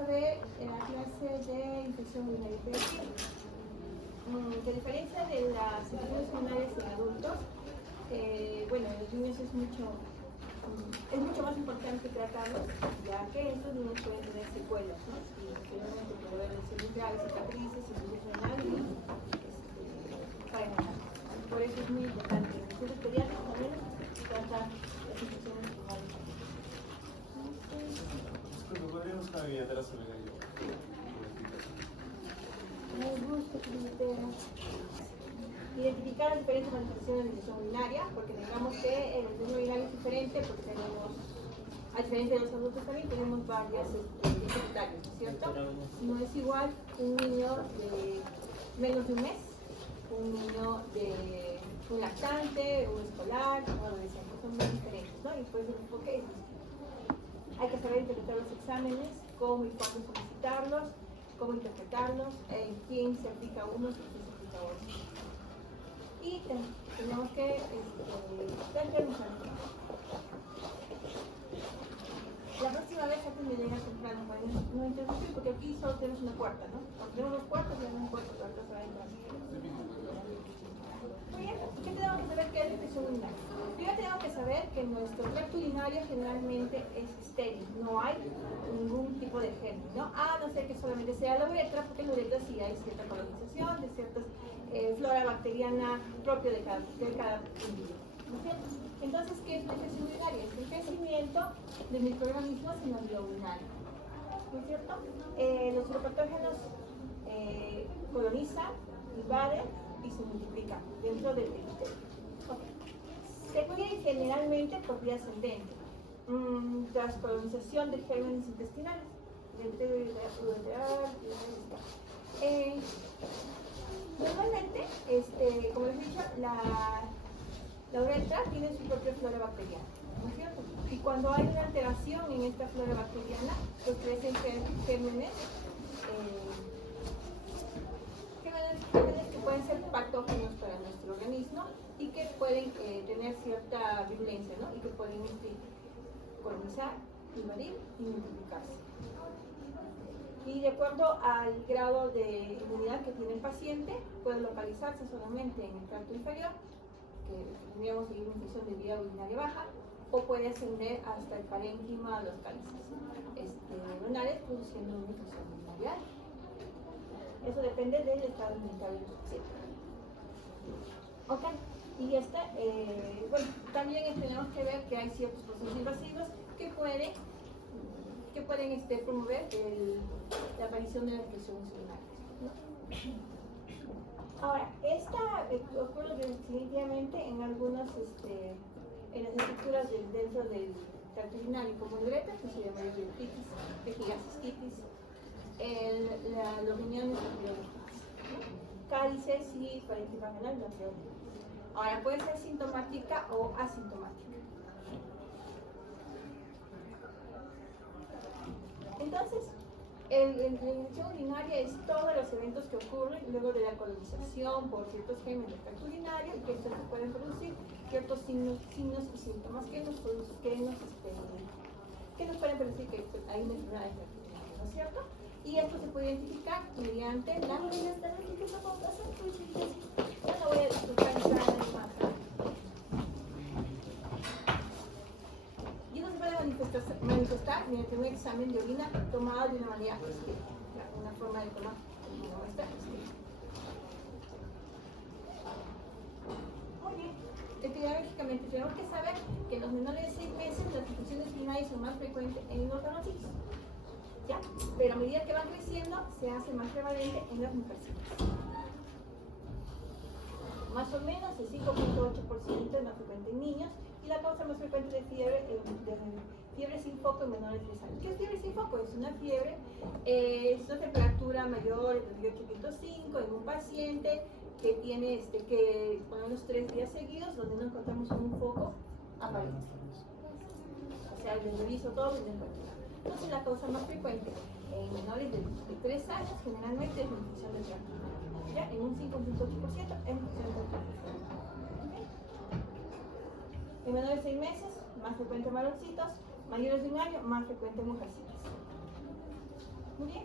a ver en la clase de infección urinaria infecciosa. Que a diferencia de las infecciones urinarias en adultos, bueno, en los niños es mucho más importante tratarlos, ya que estos niños pueden tener secuelas, ¿no? Y posteriormente pueden ser muy graves, cicatrices, insuficiencia renal y faena. Por eso es muy importante en los estudios pediátricos también tratar las infecciones urinarias. ¿Podríamos una billetera sobre ello? Muy gusto, billetera. Identificar las diferentes manifestaciones de infección urinaria, porque digamos que la infección urinaria es diferente, porque tenemos, a diferencia de los adultos también, tenemos varias etiquetarias, ¿no es cierto? No es igual un niño de menos de un mes, un niño de un lactante, un escolar, un adolescente, son muy diferentes, ¿no? Y pues el enfoque es distinto. Hay que saber interpretar los exámenes, cómo y cuándo solicitarlos, cómo interpretarlos, en quién se aplica uno, si se aplica otro. Y tenemos que determinar. La próxima vez antes de llegar temprano, no interrumpir, porque aquí solo tenemos una puerta, ¿no? Cuando tenemos dos puertas, ya no importa, pero acá se va a entrar. Muy bien, ¿qué tenemos que saber? ¿Qué es la infección urinaria? Primero tenemos que saber que nuestro tracto urinario generalmente es estéril, no hay ningún tipo de germen, ¿no? A no ser que solamente sea la uretra, porque en la uretra sí hay cierta colonización de ciertas flora bacteriana propia de cada individuo, ¿no es cierto? Entonces, ¿qué es la infección urinaria? Es el crecimiento de microorganismos en la vía urinaria, ¿no es cierto? Los uropatógenos colonizan, invaden y se multiplican dentro del epitelio. Okay. Se puede generalmente por vía ascendente, tras colonización de gérmenes intestinales, normalmente, como les he dicho, la uretra tiene su propia flora bacteriana, ¿no es cierto? Y cuando hay una alteración en esta flora bacteriana, pues crecen gérmenes que pueden ser patógenos para nuestro organismo y que pueden tener cierta virulencia, ¿no? Y que pueden colonizar, invadir y multiplicarse. Y de acuerdo al grado de inmunidad que tiene el paciente, puede localizarse solamente en el tracto inferior, que tendríamos que ir una infección de vía urinaria baja, o puede ascender hasta el parénquima, los cálices renales, produciendo una infección urinaria alta. Eso depende del estado alimentario del paciente. Ok, y bueno, también tenemos que ver que hay ciertos procesos invasivos que pueden promover la aparición de las infecciones urinarias, ¿no? Ahora, esta ocurre definitivamente en algunas, en las estructuras dentro del tracto urinario, como el uretra, que se llama uretritis, vejigacistitis, los riñones, cálices y parénquima renal, la pleuritis. Ahora, puede ser sintomática o asintomática. Entonces, la infección urinaria es todos los eventos que ocurren luego de la colonización por ciertos gérmenes del tracto urinario y que estos pueden producir ciertos signos y síntomas que nos pueden producir que hay una enfermedad del tracto urinario, ¿no es cierto? Y esto se puede identificar mediante la... Yo no voy a disfrutar ni nada más. Y no se puede manifestar mediante un examen de orina tomado de una manera escrita, una forma de tomar una muestra escrita. Muy bien. Epidemiológicamente tenemos que saber que en los menores de 6 meses las infecciones urinarias son más frecuentes en los varoncitos, ¿ya? Pero a medida que van creciendo se hace más prevalente en las mujercitas. Más o menos el 5.8% es más frecuente en niños y la causa más frecuente de fiebre sin foco en menores de 3 años. ¿Qué es fiebre sin foco? Es una fiebre, es una temperatura mayor de 38.5 en un paciente que tiene que por lo menos 3 días seguidos donde no encontramos un foco aparente. O sea, el reviso todo y no encuentro nada. Entonces la causa más frecuente en menores de 3 años generalmente es la infección del tracto urinario. Ya en un 5.8% es infección del tracto urinario. En menores de 6 meses, más frecuente en varoncitos, mayores de 1 año, más frecuente en mujercitas. Muy bien.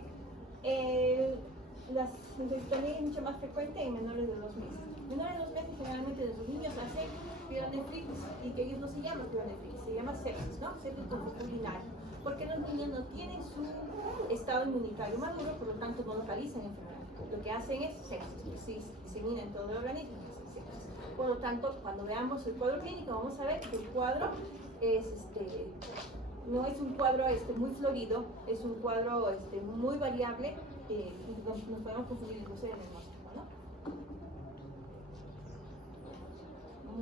La infectotomía es mucho más frecuente en menores de 2 meses. Menores de 2 meses generalmente los niños hacen pielonefritis y que ellos no se llaman pielonefritis, se llama sepsis, ¿no? Sepsis urinaria. Porque los niños no tienen su estado inmunitario maduro, por lo tanto no localizan enfermedad. Lo que hacen es sepsis, que se disemina en todo el organismo. Por lo tanto, cuando veamos el cuadro clínico, vamos a ver que el cuadro es no es un cuadro muy florido, es un cuadro muy variable y nos podemos confundir incluso en el diagnóstico, ¿no?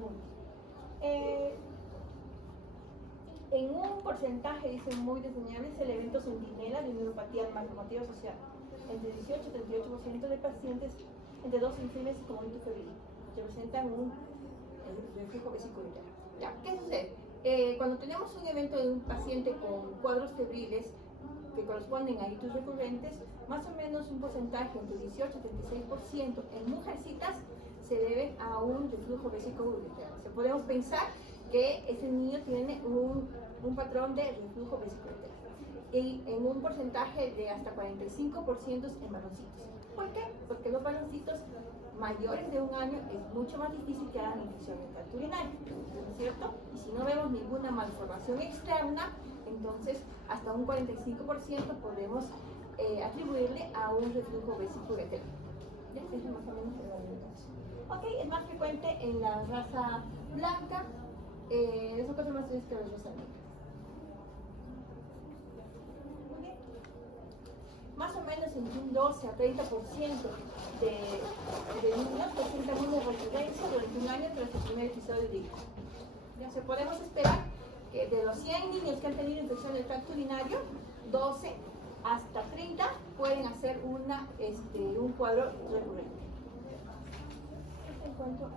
Muy bien. En un porcentaje, dicen muy desdeñable, es el evento centinela de neuropatía macromotiva social. Entre 18 y 38% de pacientes entre 2 infieles y comodito febril que presentan un reflujo vesicoureter. ¿Ya? ¿Qué sucede? Cuando tenemos un evento de un paciente con cuadros febriles que corresponden a ictus recurrentes, más o menos un porcentaje entre 18 y 36% en mujercitas se debe a un reflujo vesicoureter. O sea, podemos pensar que ese niño tiene un patrón de reflujo vesicoureter y en un porcentaje de hasta 45% en varoncitos. ¿Por qué? Porque los varoncitos mayores de 1 año es mucho más difícil que hagan infección en tracto urinario, ¿no es cierto? Y si no vemos ninguna malformación externa, entonces hasta un 45% podemos atribuirle a un reflujo vesicoureter. ¿Ya? Eso es más o menos el valor. Ok, es más frecuente en la raza blanca, es una cosa más triste que la raza negra. Muy bien. Más o menos entre un 12 a 30% de niños presentan una recurrencia durante 1 año tras el primer episodio de ictus. Ya se podemos esperar que de los 100 niños que han tenido infección del tracto urinario, 12 hasta 30 pueden hacer un cuadro recurrente. En cuanto a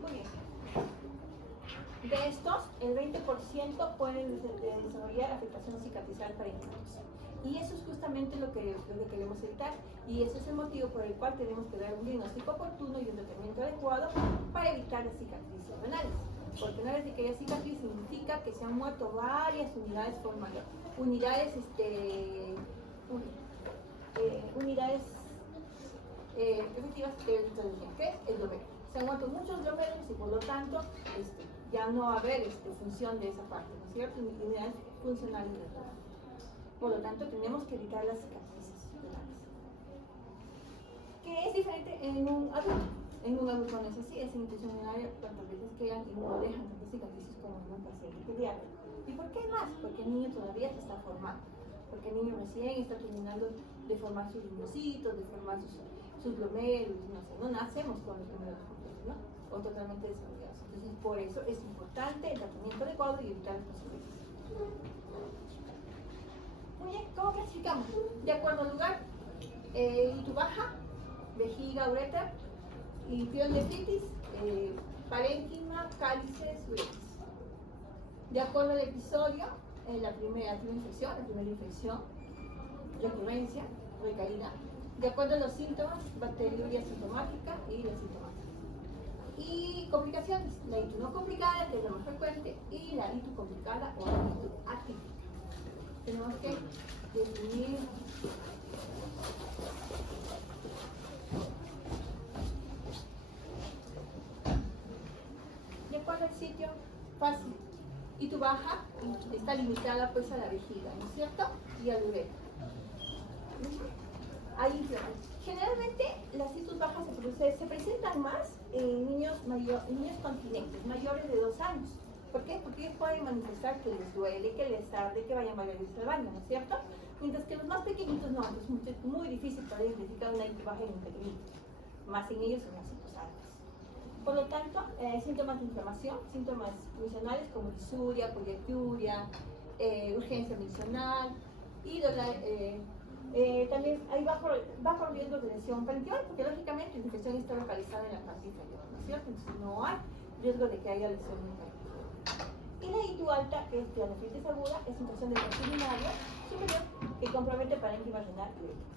muy bien. De estos, el 20% pueden desarrollar afectación cicatrizal parenquimal. Y eso es justamente lo que queremos evitar. Y ese es el motivo por el cual tenemos que dar un diagnóstico oportuno y un tratamiento adecuado para evitar las cicatrices renales. Porque una vez que haya cicatriz significa que se han muerto varias unidades formales. Unidades efectivas del introducción, que es el glomero. Se han muerto muchos glomérulos y por lo tanto ya no va a haber función de esa parte, ¿no es cierto? Unidades funcionales del glomero. Por lo tanto, tenemos que evitar las cicatrices renales. Que es diferente en un adulto. En un adulto no es así, es infección urinaria cuantas veces quedan y no dejan tantas cicatrices como en un paciente pediátrico. ¿Y por qué más? Porque el niño todavía se está formando. Porque el niño recién está terminando de formar sus rinocitos, de formar sus glomérulos, no nacemos con los glomérulos completos, ¿no? O totalmente desarrollados. Entonces, por eso es importante el tratamiento adecuado y evitar las consecuencias. Muy bien, ¿cómo clasificamos? De acuerdo al lugar, ictus baja, vejiga, ureter, y pielonefritis, parénquima, cálices, uretis. De acuerdo al episodio, la primera infección, recurrencia, recaída. De acuerdo a los síntomas, bacteriuria sintomática y la sintomática. Y complicaciones, la ictus no complicada, que es la más frecuente, y la ictus complicada o la ictus atípica. Tenemos que definir de acuerdo al sitio, fácil. Ictus baja está limitada pues a la vejiga, ¿no es cierto? Y al ureter. Hay inflamación. Generalmente las ictus bajas se presentan más en niños continentes, mayores de 2 años. ¿Por qué? Porque ellos pueden manifestar que les duele, que les arde, que vayan varias veces al baño, ¿no es cierto? Mientras que los más pequeñitos no, entonces es muy difícil para identificar una ictus baja en un pequeñito. Más en ellos en las ictus altas. Por lo tanto, síntomas de inflamación, síntomas funcionales como disuria, poliacuria, urgencia medicinal y también hay bajo riesgo de lesión parenquimal, porque lógicamente la infección está localizada en la parte inferior, ¿no es cierto? Entonces no hay riesgo de que haya lesión parenquimal. Y la ictus alta, que es pielonefritis aguda, es infección del tracto urinario superior que compromete parénquima renal y uretis.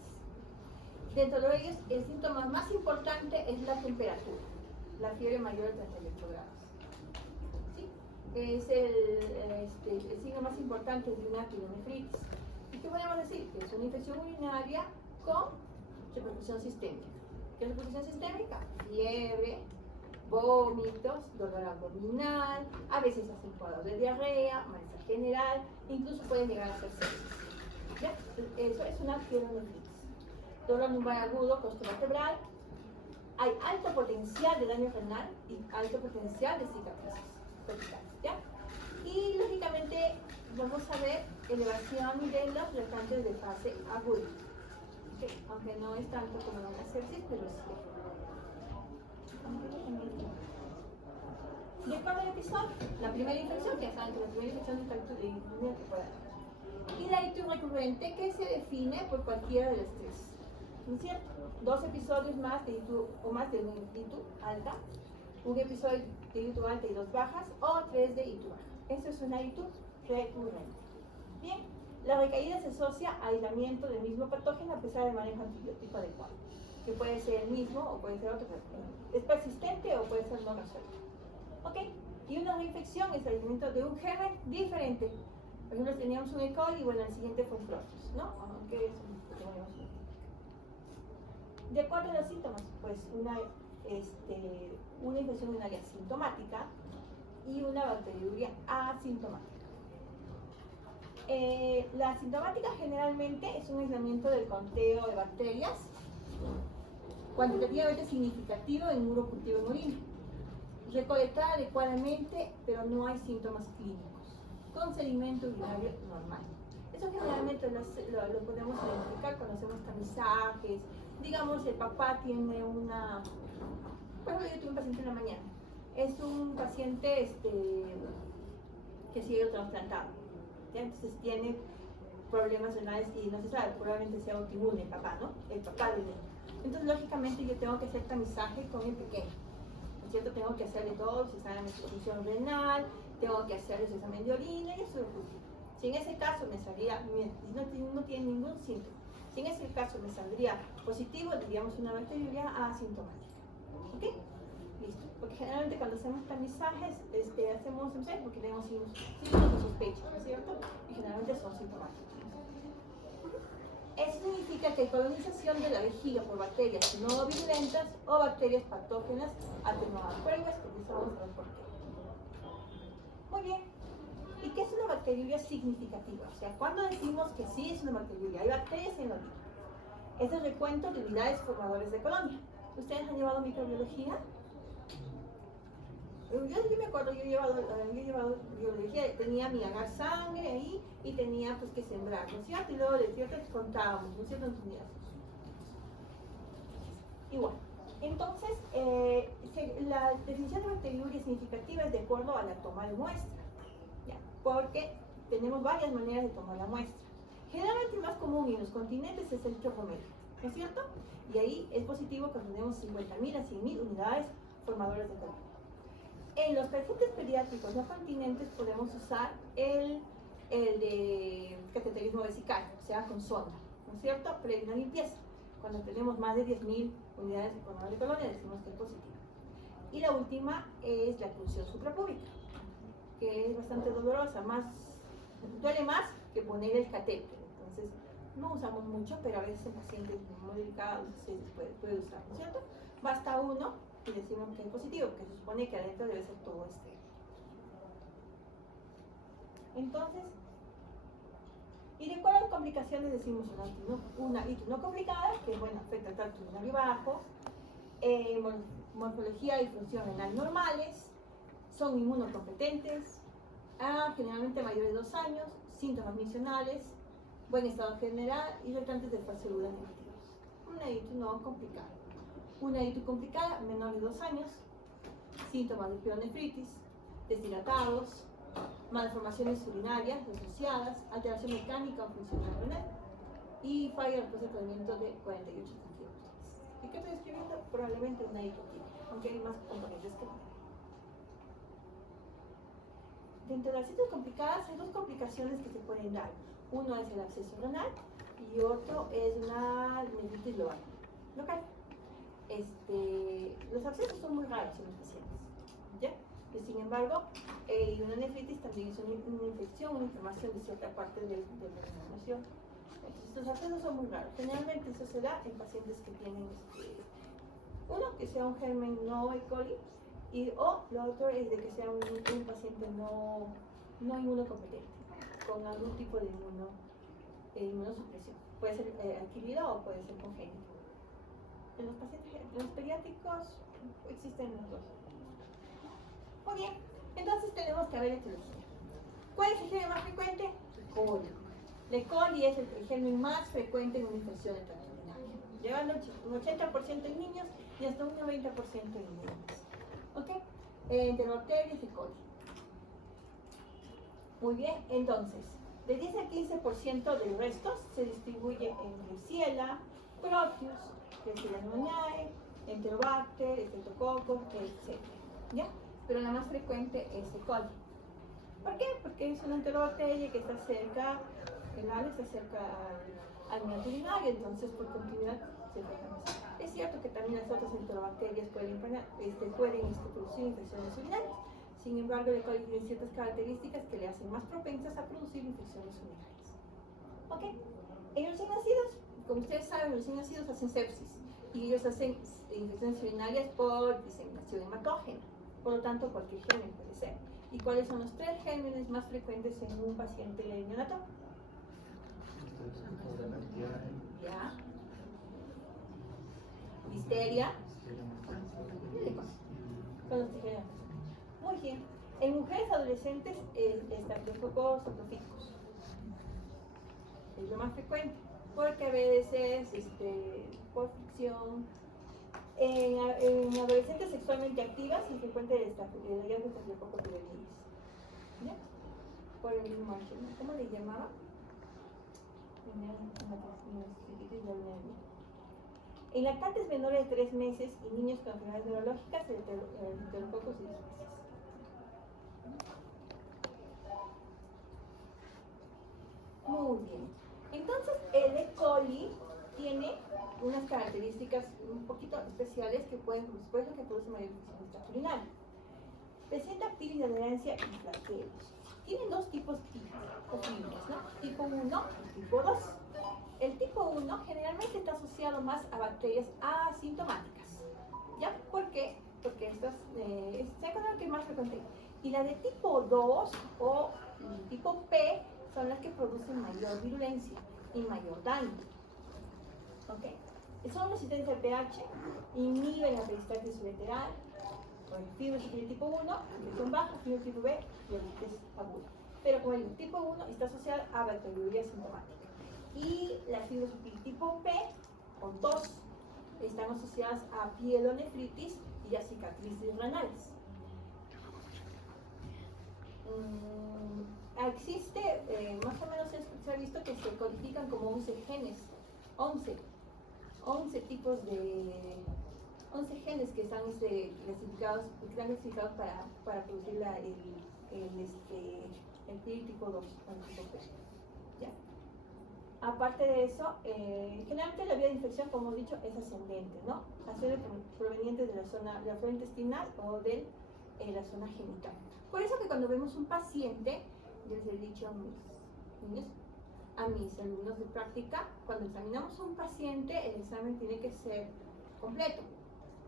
Dentro de ellos, el síntoma más importante es la temperatura, la fiebre mayor de 38 grados. ¿Sí? es el signo más importante de una pielonefritis. ¿Y qué podemos decir? Que es una infección urinaria con repercusión sistémica. ¿Qué es repercusión sistémica? Fiebre, vómitos, dolor abdominal, a veces hacen cuadros de diarrea, malestar general, incluso pueden llegar a ser sepsis. ¿Ya? Eso es una pielonefritis. Dolor lumbar agudo, costovertebral. Hay alto potencial de daño renal y alto potencial de cicatrices verticales, ¿ya? Y lógicamente vamos a ver elevación de los restantes de fase aguda, ¿okay? Aunque no es tanto como una sepsis, pero sí. De acuerdo al episodio, la primera infección, ya saben que la primera infección es el de inmunidad que puede haber. Y la itis recurrente que se define por cualquiera de las tres. ¿No es cierto? 2 episodios más de ITU o más de un ITU alta, un episodio de ITU alta y 2 bajas, o 3 de ITU baja. Eso es una ITU recurrente. Bien, la recaída se asocia a aislamiento del mismo patógeno a pesar del manejo antibiótico adecuado, que puede ser el mismo o puede ser otro. Es persistente o puede ser no resuelto. ¿Ok? Y una reinfección es el aislamiento de un germen diferente. Por ejemplo, teníamos un E. coli y bueno, el siguiente fue un Proteus, ¿no? Aunque es un de acuerdo a los síntomas, pues una infección urinaria sintomática y una bacteriuria asintomática. La asintomática generalmente es un aislamiento del conteo de bacterias cuantitativamente significativo en urocultivo en orina, recolectada adecuadamente, pero no hay síntomas clínicos, con sedimento urinario normal. Eso generalmente lo podemos identificar cuando hacemos tamizajes. Digamos, el papá tiene una... Por ejemplo, yo tuve un paciente en la mañana. Es un paciente que ha sido trasplantado. ¿Ya? Entonces tiene problemas renales y no se sabe, probablemente sea autoinmune el papá, ¿no? El papá del niño. Entonces, lógicamente, yo tengo que hacer tamizaje con el pequeño. ¿No es cierto? Tengo que hacerle todos los exámenes de función renal, tengo que hacerle su examen de orina y eso es justo. Si en ese caso me salía, no tiene ningún síntoma, si en ese caso me saldría positivo, diríamos una bacteriuria asintomática. ¿Ok? Listo. Porque generalmente cuando hacemos tamizajes, hacemos tamizajes porque tenemos síntomas de sospecha, ¿no es cierto? Y generalmente son sintomáticos. Eso significa que hay colonización de la vejiga por bacterias no virulentas o bacterias patógenas atenuadas por el huésped. Y eso vamos a ver por qué. Muy bien. ¿Y qué es una bacteriuria significativa? O sea, ¿cuándo decimos que sí es una bacteriuria? Hay bacterias en la orina. Es el recuento de unidades formadores de colonia. ¿Ustedes han llevado microbiología? Yo me acuerdo, yo he llevado biología, tenía mi agar sangre ahí y tenía pues que sembrar, ¿no es cierto? Y luego de cierto contábamos, ¿no es cierto? Igual. Entonces, la definición de bacteriuria significativa es de acuerdo a la toma de muestra. ¿Ya? Porque tenemos varias maneras de tomar la muestra. Generalmente el más común en los continentes es el chorrométrico, ¿no es cierto? Y ahí es positivo cuando tenemos 50.000 a 100.000 unidades formadoras de colonia. En los pacientes pediátricos no continentes podemos usar el de cateterismo vesical, o sea, con sonda, ¿no es cierto? Previa una limpieza. Cuando tenemos más de 10.000 unidades formadoras de colonia decimos que es positivo. Y la última es la oclusión suprapúbica, que es bastante dolorosa, duele más que poner el catéter. Entonces, no usamos mucho, pero a veces en pacientes muy delicados se puede usar, ¿no es cierto? Basta uno y decimos que es positivo, porque se supone que adentro debe ser todo estéril. Entonces, y de acuerdo a las complicaciones decimos una ITU no complicada, que bueno, afecta al tracto urinario bajo, morfología y función renal normales, son inmunocompetentes, generalmente mayores de 2 años, síntomas misionales, buen estado general y restantes de fase aguda negativos. Una ITU no complicada. Una ITU complicada, menor de 2 años, síntomas de pielonefritis, deshidratados, malformaciones urinarias asociadas, alteración mecánica o funcional renal y falla después del tratamiento de 48 centímetros. ¿Y qué estoy escribiendo? Probablemente una ITU típica, aunque hay más componentes que no. Dentro de las ITUs complicadas hay 2 complicaciones que se pueden dar. Uno es el absceso renal y otro es una nefritis local. Los abscesos son muy raros en los pacientes, ¿ya? Sin embargo, una nefritis también es una infección, una inflamación de cierta parte de la inflamación. Estos accesos son muy raros. Generalmente eso se da en pacientes que tienen, uno, que sea un germen no E. coli, o lo otro es de que sea un paciente no inmunocompetente, con algún tipo de inmunosupresión. Puede ser adquirido o puede ser congénito. En los pacientes, en los pediátricos, existen los dos. Muy bien, entonces tenemos que ver etiología. ¿Cuál es el germen más frecuente? E. coli. La E. coli es el germen más frecuente en una infección de tracto urinario, llegando un 80% en niños y hasta un 90% en niños. ¿Ok? Entre bacterias y E. coli. Muy bien, entonces, de 10 al 15% de restos se distribuye en Klebsiella, Proteus, Klebsiella pneumoniae, Enterobacter, Streptococcus, etc. ¿Ya? Pero la más frecuente es E. coli. ¿Por qué? Porque es una enterobacteria que está cerca, el ala está cerca al medio urinario, entonces por continuidad se trata más. Es cierto que también las otras enterobacterias pueden producir infecciones urinarias. Sin embargo, el E. coli tiene ciertas características que le hacen más propensas a producir infecciones urinarias. ¿Ok? En los recién nacidos, como ustedes saben, los recién nacidos hacen sepsis y ellos hacen infecciones urinarias por diseminación hematógena. Por lo tanto, cualquier germen puede ser. ¿Y cuáles son los 3 gérmenes más frecuentes en un paciente neonato? Ya. Listeria. Son los tijeras. Muy bien. En mujeres adolescentes, Staphylococcus autrophilus es lo más frecuente, porque a veces, por fricción, en adolescentes sexualmente activas es frecuente el hallazgo de Staphylococcus aureus. ¿Ya? Por el mismo, ¿cómo le llamaba? En lactantes menores de 3 meses y niños con enfermedades neurológicas, el Enterococcus y Muy bien. Entonces, el E. coli tiene unas características un poquito especiales que pueden producir mayor infección extraurinaria. Presenta actividad de adherencia y flagelos. Tienen 2 tipos posibles, ¿no? Tipo 1 y tipo 2. El tipo 1 generalmente está asociado más a bacterias asintomáticas. ¿Ya? ¿Por qué? Porque estas se acuerdan que es más frecuente. Y la de tipo 2 o tipo P son las que producen mayor virulencia y mayor daño. ¿Ok? Son resistentes al pH, inhiben la peristalsis ureteral, fibrosis de tipo 1, infección baja, fibrosis tipo B, diabetes aguda. Pero como el tipo 1 está asociada a bacteriuria sintomática. Y las fibrosis tipo P o 2 están asociadas a pielonefritis y a cicatrices renales. Existe, más o menos se ha visto que se codifican como 11 genes, 11 tipos de 11 genes que están clasificados para producir el PIR tipo 2 o el tipo P. ¿Ya? Aparte de eso, generalmente la vía de infección, como hemos dicho, es ascendente, ¿no? Ascendente proveniente de la flora intestinal o de la zona genital. Por eso que cuando vemos un paciente, yo les he dicho a mis alumnos de práctica, cuando examinamos a un paciente, el examen tiene que ser completo.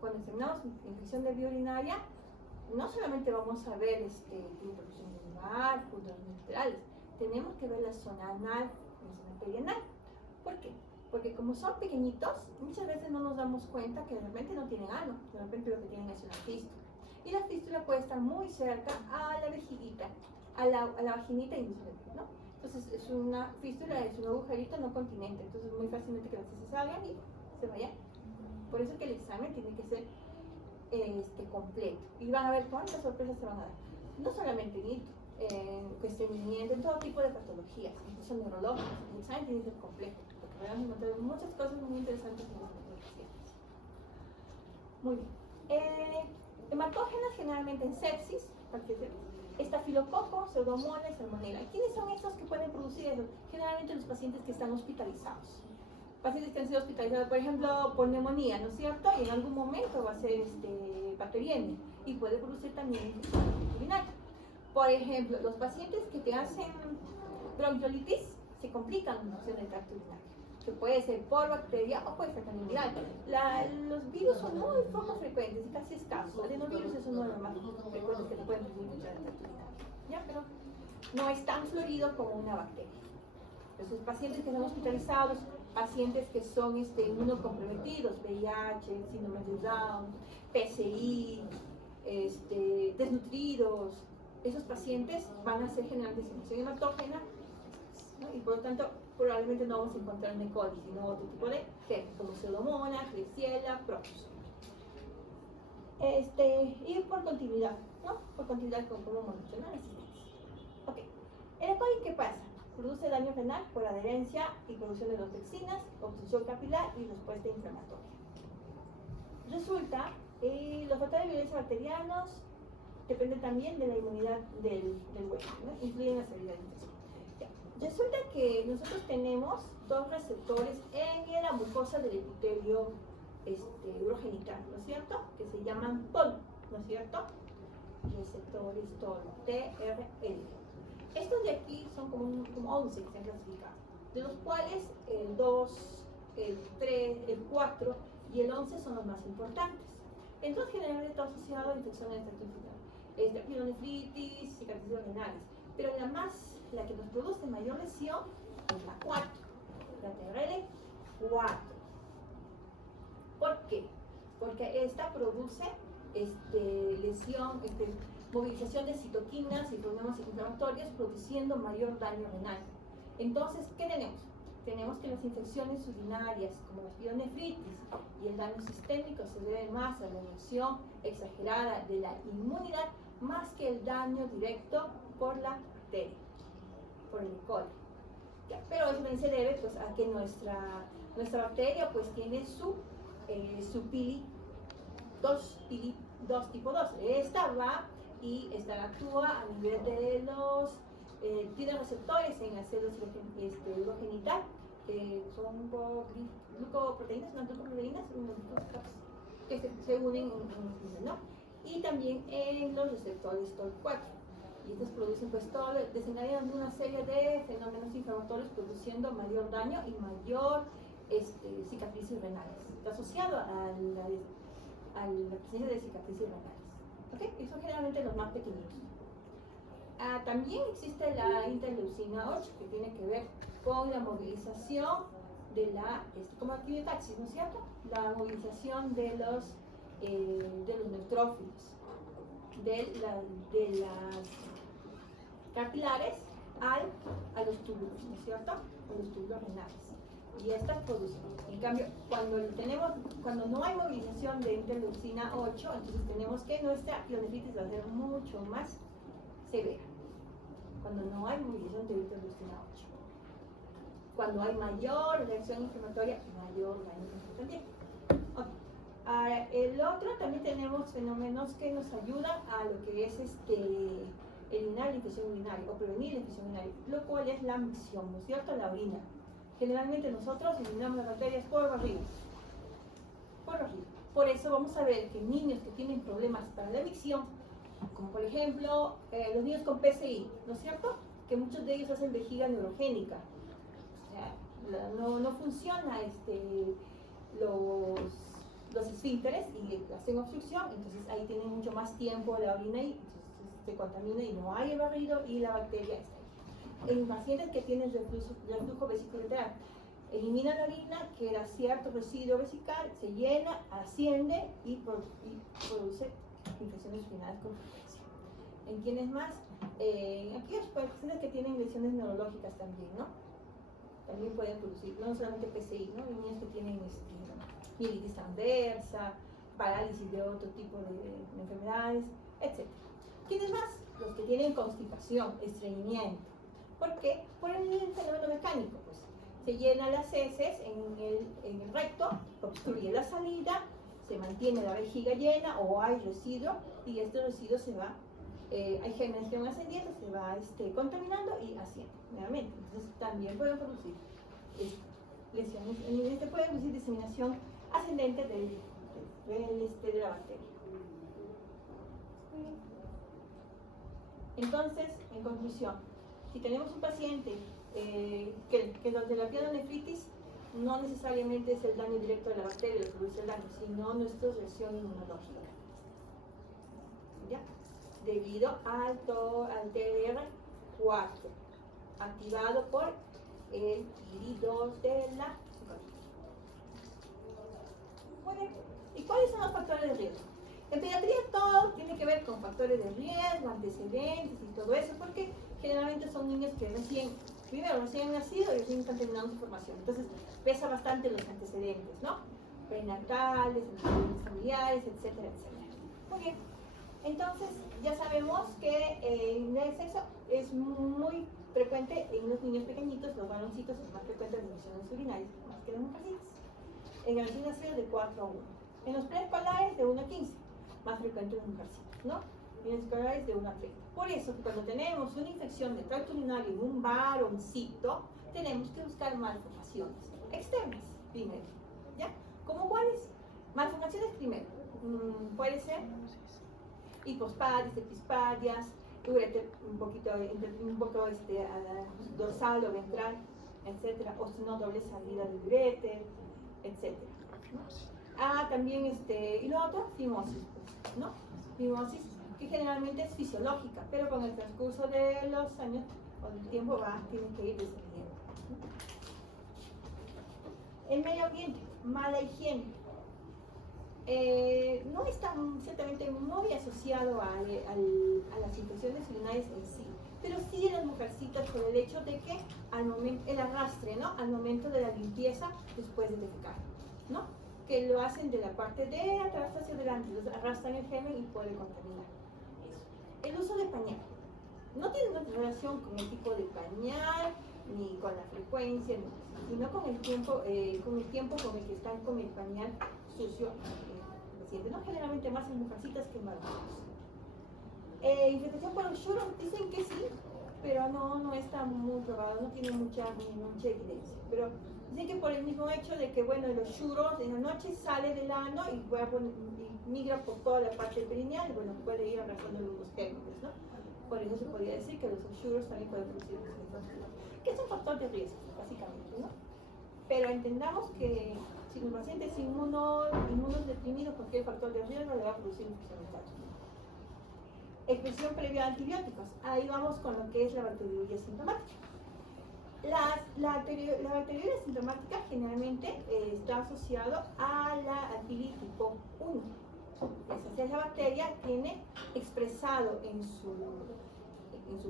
Cuando examinamos infección de vía urinaria, no solamente vamos a ver introducción lunar, puntos laterales, tenemos que ver la zona anal, la zona perianal. ¿Por qué? Porque como son pequeñitos, muchas veces no nos damos cuenta que de repente no tienen ano, de repente lo que tienen es una fístula. Y la fístula puede estar muy cerca a la vejiguita, a la vaginita inclusive, ¿no? Entonces es una fístula, es un agujerito no continente, entonces muy fácilmente que las heces salgan y se vayan. Por eso que el examen tiene que ser completo. Y van a ver cuántas sorpresas se van a dar. No solamente en estreñimiento, en todo tipo de patologías, incluso neurológicas. El examen tiene que ser completo, porque van a encontrar muchas cosas muy interesantes en las patologías. Muy bien. Hematógenas generalmente en sepsis, estafilococo, pseudomonas, salmonella. ¿Quiénes son estos que pueden producir eso? Generalmente los pacientes que están hospitalizados. Pacientes que han sido hospitalizados, por ejemplo, por neumonía, ¿no es cierto? Y en algún momento va a ser bacteriemia. y puede producir también infección urinaria. Por ejemplo, los pacientes que te hacen bronquiolitis se complican en la infección del tracto urinario, que puede ser por bacteria o puede ser también viral. Los virus son muy poco frecuentes y casi escasos. El adenovirus es uno de los más frecuentes que te pueden producir infección del tracto urinario, ¿ya? Pero no es tan florido como una bacteria. Entonces, pacientes que son hospitalizados, pacientes que son inmunocomprometidos, VIH, síndrome de Down, PCI, desnutridos, esos pacientes van a ser generalmente infección hematógena, ¿no? Y por lo tanto probablemente no vamos a encontrar un E. coli, sino otro tipo de gérmenes como Pseudomonas, Klebsiella, Protozoa. Y por continuidad, ¿no? Por continuidad como mencionar asistencia. Ok. ¿El E. coli qué pasa? Produce daño renal por adherencia y producción de toxinas, obstrucción capilar y respuesta inflamatoria. Resulta, los factores de violencia bacterianos dependen también de la inmunidad del huésped, ¿no? Influyen en la severidad de infección. Resulta que nosotros tenemos dos receptores en la mucosa del epitelio urogenital, ¿no es cierto? Que se llaman TOL, ¿no es cierto? Receptores TOL, TRL. Estos de aquí son como 11 que se han clasificado, de los cuales el 2, el 3, el 4 y el 11 son los más importantes. Entonces, generalmente está asociado a infecciones intestinales, pielonefritis, cicatrices renales, pero la que nos produce mayor lesión es la 4, la TRL4. ¿Por qué? Porque esta produce lesión, movilización de citoquinas y problemas inflamatorios, produciendo mayor daño renal. Entonces, ¿qué tenemos? Tenemos que las infecciones urinarias, como la pielonefritis y el daño sistémico, se deben más a la reacción exagerada de la inmunidad, más que el daño directo por la bacteria, por el E. coli. Pero eso también se debe pues, a que nuestra bacteria pues, tiene su pili 2 tipo 2. Esta va y actúa a nivel de tiene receptores en las células urogenital, que son glucoproteínas, que se unen ¿no? Y también en los receptores TOL4. Y estos producen, pues, desencadenan una serie de fenómenos inflamatorios, produciendo mayor daño y mayor cicatrices renales. Está asociado a la presencia de cicatrices renales. ¿Okay? Y son generalmente los más pequeños. También existe la interleucina 8, que tiene que ver con la movilización de como actividad, ¿no es cierto? La movilización de los neutrófilos, de las capilares a los túbulos, ¿no es cierto? A los túbulos renales. Y estas producen. En cambio, cuando no hay movilización de interleucina 8, entonces tenemos que nuestra pielonefritis va a ser mucho más severa. Cuando no hay movilización de interleucina 8. Cuando hay mayor reacción inflamatoria, mayor daño también. Okay. El otro, también tenemos fenómenos que nos ayudan a lo que es eliminar la infección urinaria o prevenir la infección urinaria, lo cual es la micción, ¿no es cierto? La orina. Generalmente nosotros eliminamos las bacterias por barriga. Por eso vamos a ver que niños que tienen problemas para la micción, como por ejemplo los niños con PCI, ¿no es cierto? Que muchos de ellos hacen vejiga neurogénica. O sea, no funciona los esfínteres y hacen obstrucción, entonces ahí tienen mucho más tiempo la orina y entonces se contamina y no hay el barrido y la bacteria está ahí. En pacientes que tienen reflujo vesicolateral, elimina la orina, queda cierto residuo vesical, se llena, asciende y produce infecciones urinarias con frecuencia. ¿En quiénes más? Aquellos pacientes que tienen lesiones neurológicas también, ¿no? También pueden producir, no solamente PCI, ¿no? Hay niños que tienen mielitis transversa, parálisis de otro tipo de enfermedades, etc. ¿Quiénes más? Los que tienen constipación, estreñimiento. ¿Por qué? Por el fenómeno mecánico, pues. Se llenan las heces en el recto, obstruye la salida, se mantiene la vejiga llena o hay residuo y este residuo se va, hay gérmenes que van ascendiendo, se va contaminando y asciende nuevamente. Entonces también pueden producir lesiones, pueden producir diseminación ascendente de la bacteria. Entonces, en conclusión, si tenemos un paciente que donde la pielonefritis no necesariamente es el daño directo de la bacteria lo que produce el daño, sino nuestra reacción inmunológica. ¿Ya? Debido al TLR4, activado por el IRI2 de la. Muy bien. ¿Y cuáles son los factores de riesgo? En pediatría todo tiene que ver con factores de riesgo, antecedentes y todo eso, porque generalmente son niños que recién nacido y recién están terminando su formación. Entonces pesa bastante los antecedentes, ¿no? Prenatales, antecedentes familiares, etcétera, etcétera. Muy bien. Entonces ya sabemos que el sexo es muy frecuente en los niños pequeñitos, los varoncitos es más frecuente en las infecciones urinarias, más que en las mujercitas. En el recién nacido de 4 a 1. En los preescolares de 1 a 15, más frecuente en las mujercitas, ¿no? En los escolares de 1 a 30. Por eso, cuando tenemos una infección de tracto urinario en un varoncito, tenemos que buscar malformaciones externas primero, ¿ya? ¿Cómo cuáles? Malformaciones primero. Puede ser hipospadias, epispadias, ureter un poco dorsal o ventral, etcétera, o si no, doble salida del ureter, etcétera. También y lo otro, fimosis, ¿no? Fimosis que generalmente es fisiológica, pero con el transcurso de los años o del tiempo tiene que ir descendiendo. El medio ambiente, mala higiene. No está ciertamente muy asociado a las infecciones urinarias en sí, pero sí en las mujercitas por el hecho de que el arrastre, ¿no? Al momento de la limpieza después de defecar, ¿no? Que lo hacen de la parte de atrás hacia adelante, entonces arrastran el germen y puede contaminar. Eso. El uso de pañal. No tiene una relación con el tipo de pañal, ni con la frecuencia, sino con el tiempo con el que están con el pañal sucio paciente, ¿no? Generalmente más en mujercitas que en varones. Infectación por los churos, dicen que sí, pero no está muy probado, no tiene mucha evidencia. Pero dicen que por el mismo hecho de que, bueno, los churos en la noche sale del ano y migra por toda la parte perineal, bueno, puede ir arrastrando los gérmenes, ¿no? Por eso se podría decir que los churos también pueden producir infección, que es un factor de riesgo, básicamente, ¿no? Pero entendamos que si un paciente es inmunodeprimido, cualquier factor de riesgo le va a producir infección viral. Expresión previa a antibióticos. Ahí vamos con lo que es la bacteriuria sintomática. La bacteriuria sintomática generalmente está asociado a la pili tipo 1. Esa bacteria tiene expresado en su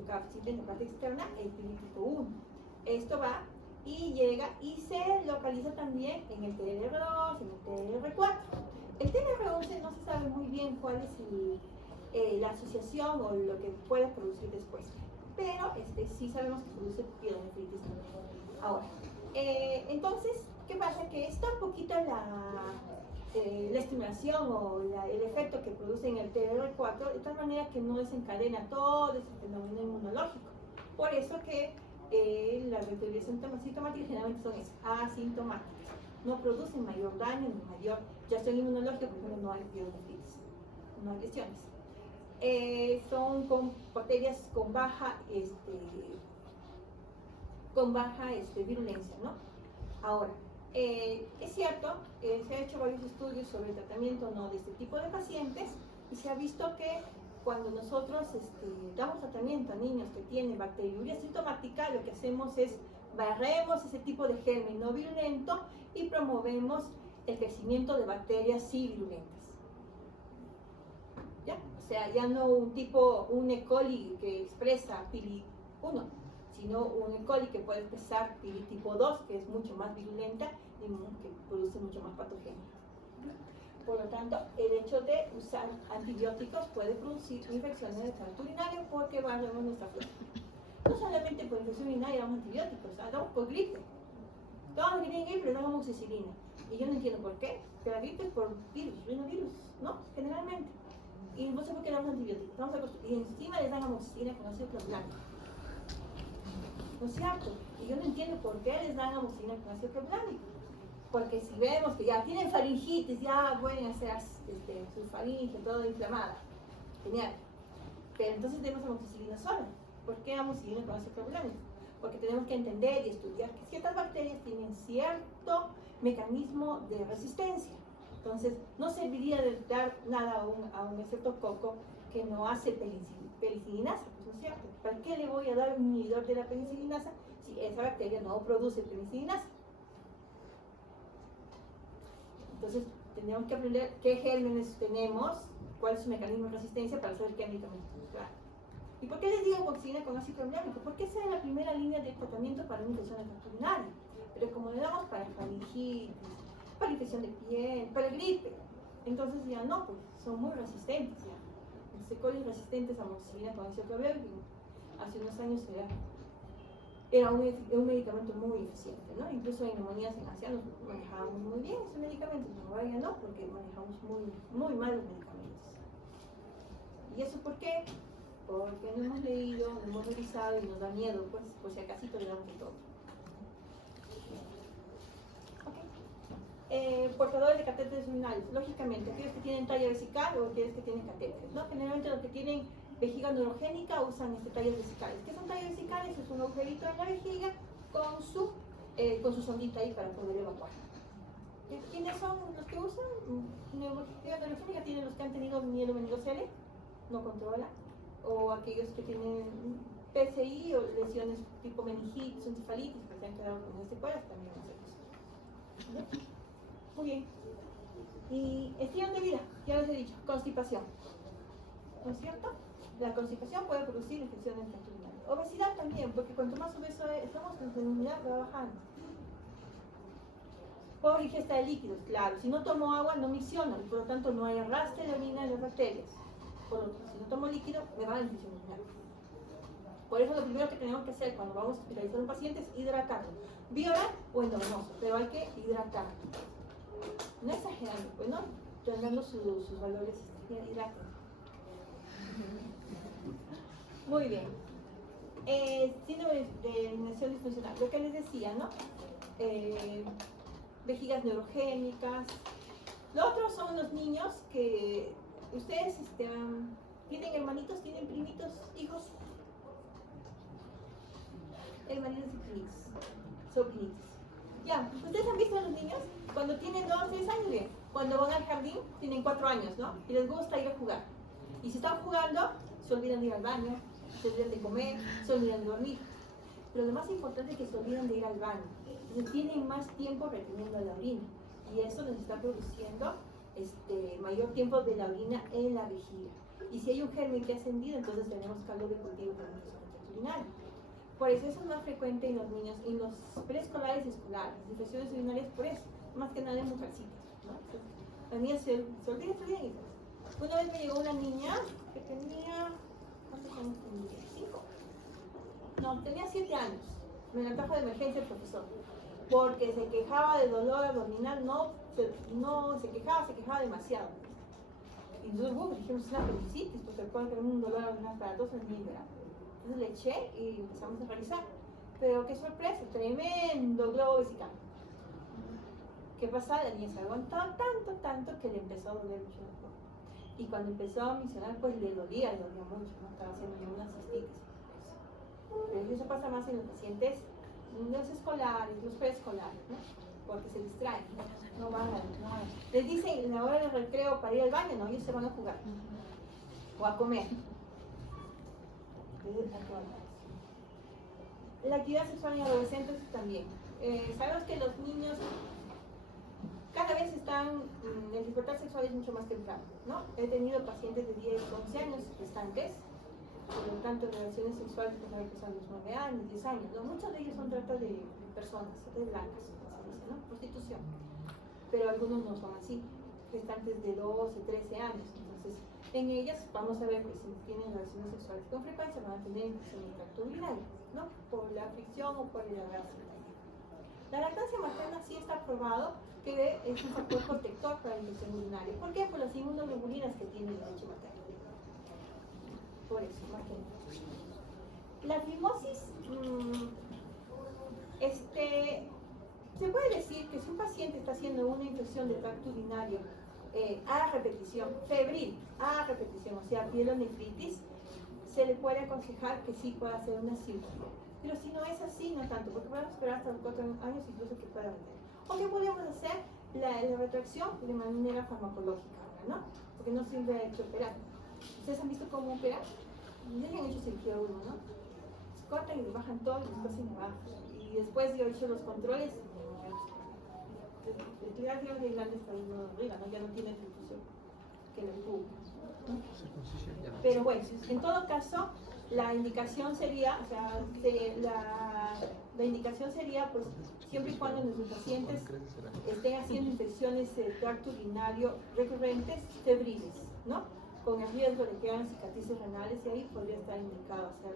cápside, en la parte externa, el pili tipo 1. Esto va y llega y se localiza también en el TLR2, en el TLR4. El TLR11 no se sabe muy bien cuál es la asociación o lo que puede producir después, pero sí sabemos que produce pielonefritis. Ahora, entonces, ¿qué pasa? Que está un poquito la estimulación o el efecto que produce en el TLR4 de tal manera que no desencadena todo ese fenómeno inmunológico. Por eso que las bacterias sintomáticas generalmente son asintomáticas, no producen mayor daño ni mayor reacción inmunológica, porque no hay pielonefritis, no hay lesiones. Son con bacterias con baja virulencia, ¿no? Ahora, es cierto, se han hecho varios estudios sobre el tratamiento de este tipo de pacientes y se ha visto que cuando nosotros damos tratamiento a niños que tienen bacteriuria sintomática, lo que hacemos es barremos ese tipo de germen no virulento y promovemos el crecimiento de bacterias sí virulentas. ¿Ya? O sea, ya no un E. coli que expresa pili 1, sino un E. coli que puede expresar pili tipo 2, que es mucho más virulenta y que produce mucho más patogenia. Por lo tanto, el hecho de usar antibióticos puede producir infecciones del tracto urinario porque barremos nuestra flora. No solamente por infección urinaria damos antibióticos, damos por gripe. Todos tienen gripe, les damos amoxicilina. Y yo no entiendo por qué, pero la gripe es por virus, rinovirus, ¿no? Generalmente. Y no sé por qué damos antibióticos. Y encima les dan amoxicilina con ácido clorhidrato. ¿No es cierto? Y yo no entiendo por qué les dan amoxicilina con ácido clorhidrato. Porque si vemos que ya tienen faringitis, ya pueden hacer su faringe toda inflamada. Genial. Pero entonces demos amoxicilina sola. ¿Por qué amoxicilina con ese problema? Porque tenemos que entender y estudiar que ciertas bacterias tienen cierto mecanismo de resistencia. Entonces, no serviría de dar nada a un estreptococo que no hace pelicilinasa, pues no es cierto. ¿Para qué le voy a dar un inhibidor de la pelicilinasa si esa bacteria no produce pelicilinasa? Entonces, tenemos que aprender qué gérmenes tenemos, cuál es su mecanismo de resistencia para saber qué medicamentos usar. ¿Y por qué les digo amoxicilina con ácido clorhidrato? Porque esa es la primera línea de tratamiento para una infección urinaria. Pero como le damos para faringitis, para infección de piel, para gripe, entonces ya no, pues son muy resistentes ya. Los E. coli resistentes a amoxicilina con ácido clorhidrato, hace unos años era un medicamento muy eficiente, ¿no? Incluso en neumonías en ancianos manejábamos muy bien ese medicamento, pero ahora ya no, porque manejamos muy mal los medicamentos. ¿Y eso por qué? Porque no hemos leído, no hemos revisado y nos da miedo, pues por si acaso le damos de todo. Okay. Portadores de catéteres urinarios, lógicamente, aquellos que tienen talla vesical o aquellos que tienen catéteres, ¿no? Generalmente los que tienen vejiga neurogénica usan tallas vesicales. ¿Qué son tallas vesicales? Es un agujerito en la vejiga con su sondita ahí para poder evacuar. ¿Quiénes son los que usan? Vejiga neurogénica tienen los que han tenido mielomeningocele, no controla, o aquellos que tienen PCI o lesiones tipo meningitis, encefalitis, que se han quedado con secuelas, también hacemos. ¿Sí? Muy bien. Y estilo de vida, ya les he dicho, constipación. ¿No es cierto? La constipación puede producir infecciones urinarias. Obesidad también, porque cuanto más obeso estamos, nuestra inmunidad va bajando. Por ingesta de líquidos, claro. Si no tomo agua, no micciono, y por lo tanto no hay arrastre de orina en las bacterias. Por lo tanto, si no tomo líquido, me va a la infección urinaria. Por eso lo primero que tenemos que hacer cuando vamos a hospitalizar a un paciente es hidratarlo. Vía oral o endovenoso, pero hay que hidratarlo. No exagerando, pues no, dando sus valores, hidraten. Muy bien. Síndrome de eliminación disfuncional, lo que les decía, ¿no? Vejigas neurogénicas. Lo otro son los niños que ustedes tienen hermanitos, tienen primitos, hijos. Hermanitos y primitos, sobrinitos. Ya, ¿ustedes han visto a los niños? Cuando tienen 2 o 3 años, bien. Cuando van al jardín, tienen 4 años, ¿no? Y les gusta ir a jugar. Y si están jugando, se olvidan de ir al baño, se olvidan de comer, se olvidan de dormir. Pero lo más importante es que se olvidan de ir al baño. Entonces tienen más tiempo reteniendo la orina. Y eso nos está produciendo mayor tiempo de la orina en la vejiga. Y si hay un germen que ha ascendido, entonces tenemos caldo de cultivo para nuestro contacto urinario. Por eso es más frecuente en los niños, en los preescolares y escolares, infecciones urinarias por eso, más que nada en mujercitas, ¿no? Las niñas se olvidan y una vez me llegó una niña que tenía, ¿cuántos años tenía? 5. No, tenía 7 años. Me la trajo de emergencia el profesor, porque se quejaba de dolor abdominal, se quejaba demasiado. Y nosotros dijimos, es una apendicitis, porque recuerden que un dolor abdominal para 2 es muy grave. Entonces le eché y empezamos a realizar. Pero qué sorpresa, tremendo globo vesical. ¿Qué pasa? La niña se aguantó tanto que le empezó a doler mucho el cuerpo. Y cuando empezó a misionar, pues le dolía mucho, ¿no? Estaba haciendo ya una cistitis. Pero eso pasa más en los pacientes, los escolares, los preescolares, ¿no? Porque se distraen, no van a. Les dicen en la hora del recreo para ir al baño, no, ellos se van a jugar o a comer. La actividad sexual en adolescentes también. Sabemos que los niños cada vez el despertar sexual es mucho más temprano, ¿no? He tenido pacientes de 10, 11 años gestantes, por lo tanto relaciones sexuales pueden empezar a los 9 años, 10 años, ¿no? Muchos de ellos son trata de personas, de blancas, como se dice, ¿no? Prostitución. Pero algunos no son así, gestantes de 12, 13 años. Entonces, en ellas vamos a ver que si tienen relaciones sexuales con frecuencia van a tener infección del tracto urinario, ¿no? Por la fricción o por el abrazo. La lactancia materna sí está probado que es un factor protector para la infección urinaria. ¿Por qué? Por las inmunoglobulinas que tiene la leche materna. Por eso, más que nada. La fimosis, se puede decir que si un paciente está haciendo una infección del tracto urinario a repetición, febril, a repetición, o sea, pielonefritis, se le puede aconsejar que sí pueda hacer una cirugía. Pero si no es así, no tanto, porque podemos esperar hasta los 4 años incluso que pueda venir. O que podemos hacer la retracción de manera farmacológica, ¿no? Porque no siempre hay que operar. ¿Ustedes han visto cómo operar? Ya le han hecho cirugía a uno, ¿no? Cortan y le bajan todo y después se le bajan. Y después yo he hecho los controles. El tirar de grande está ahí arriba, ¿no? Ya no tiene percusión que lo empuja, ¿no? Pero bueno, en todo caso, la indicación sería, o sea, la indicación sería, pues, siempre y cuando nuestros pacientes estén haciendo infecciones de tracto urinario recurrentes, febriles, ¿no? Con el riesgo de que hagan cicatrices renales, y ahí podría estar indicado hacer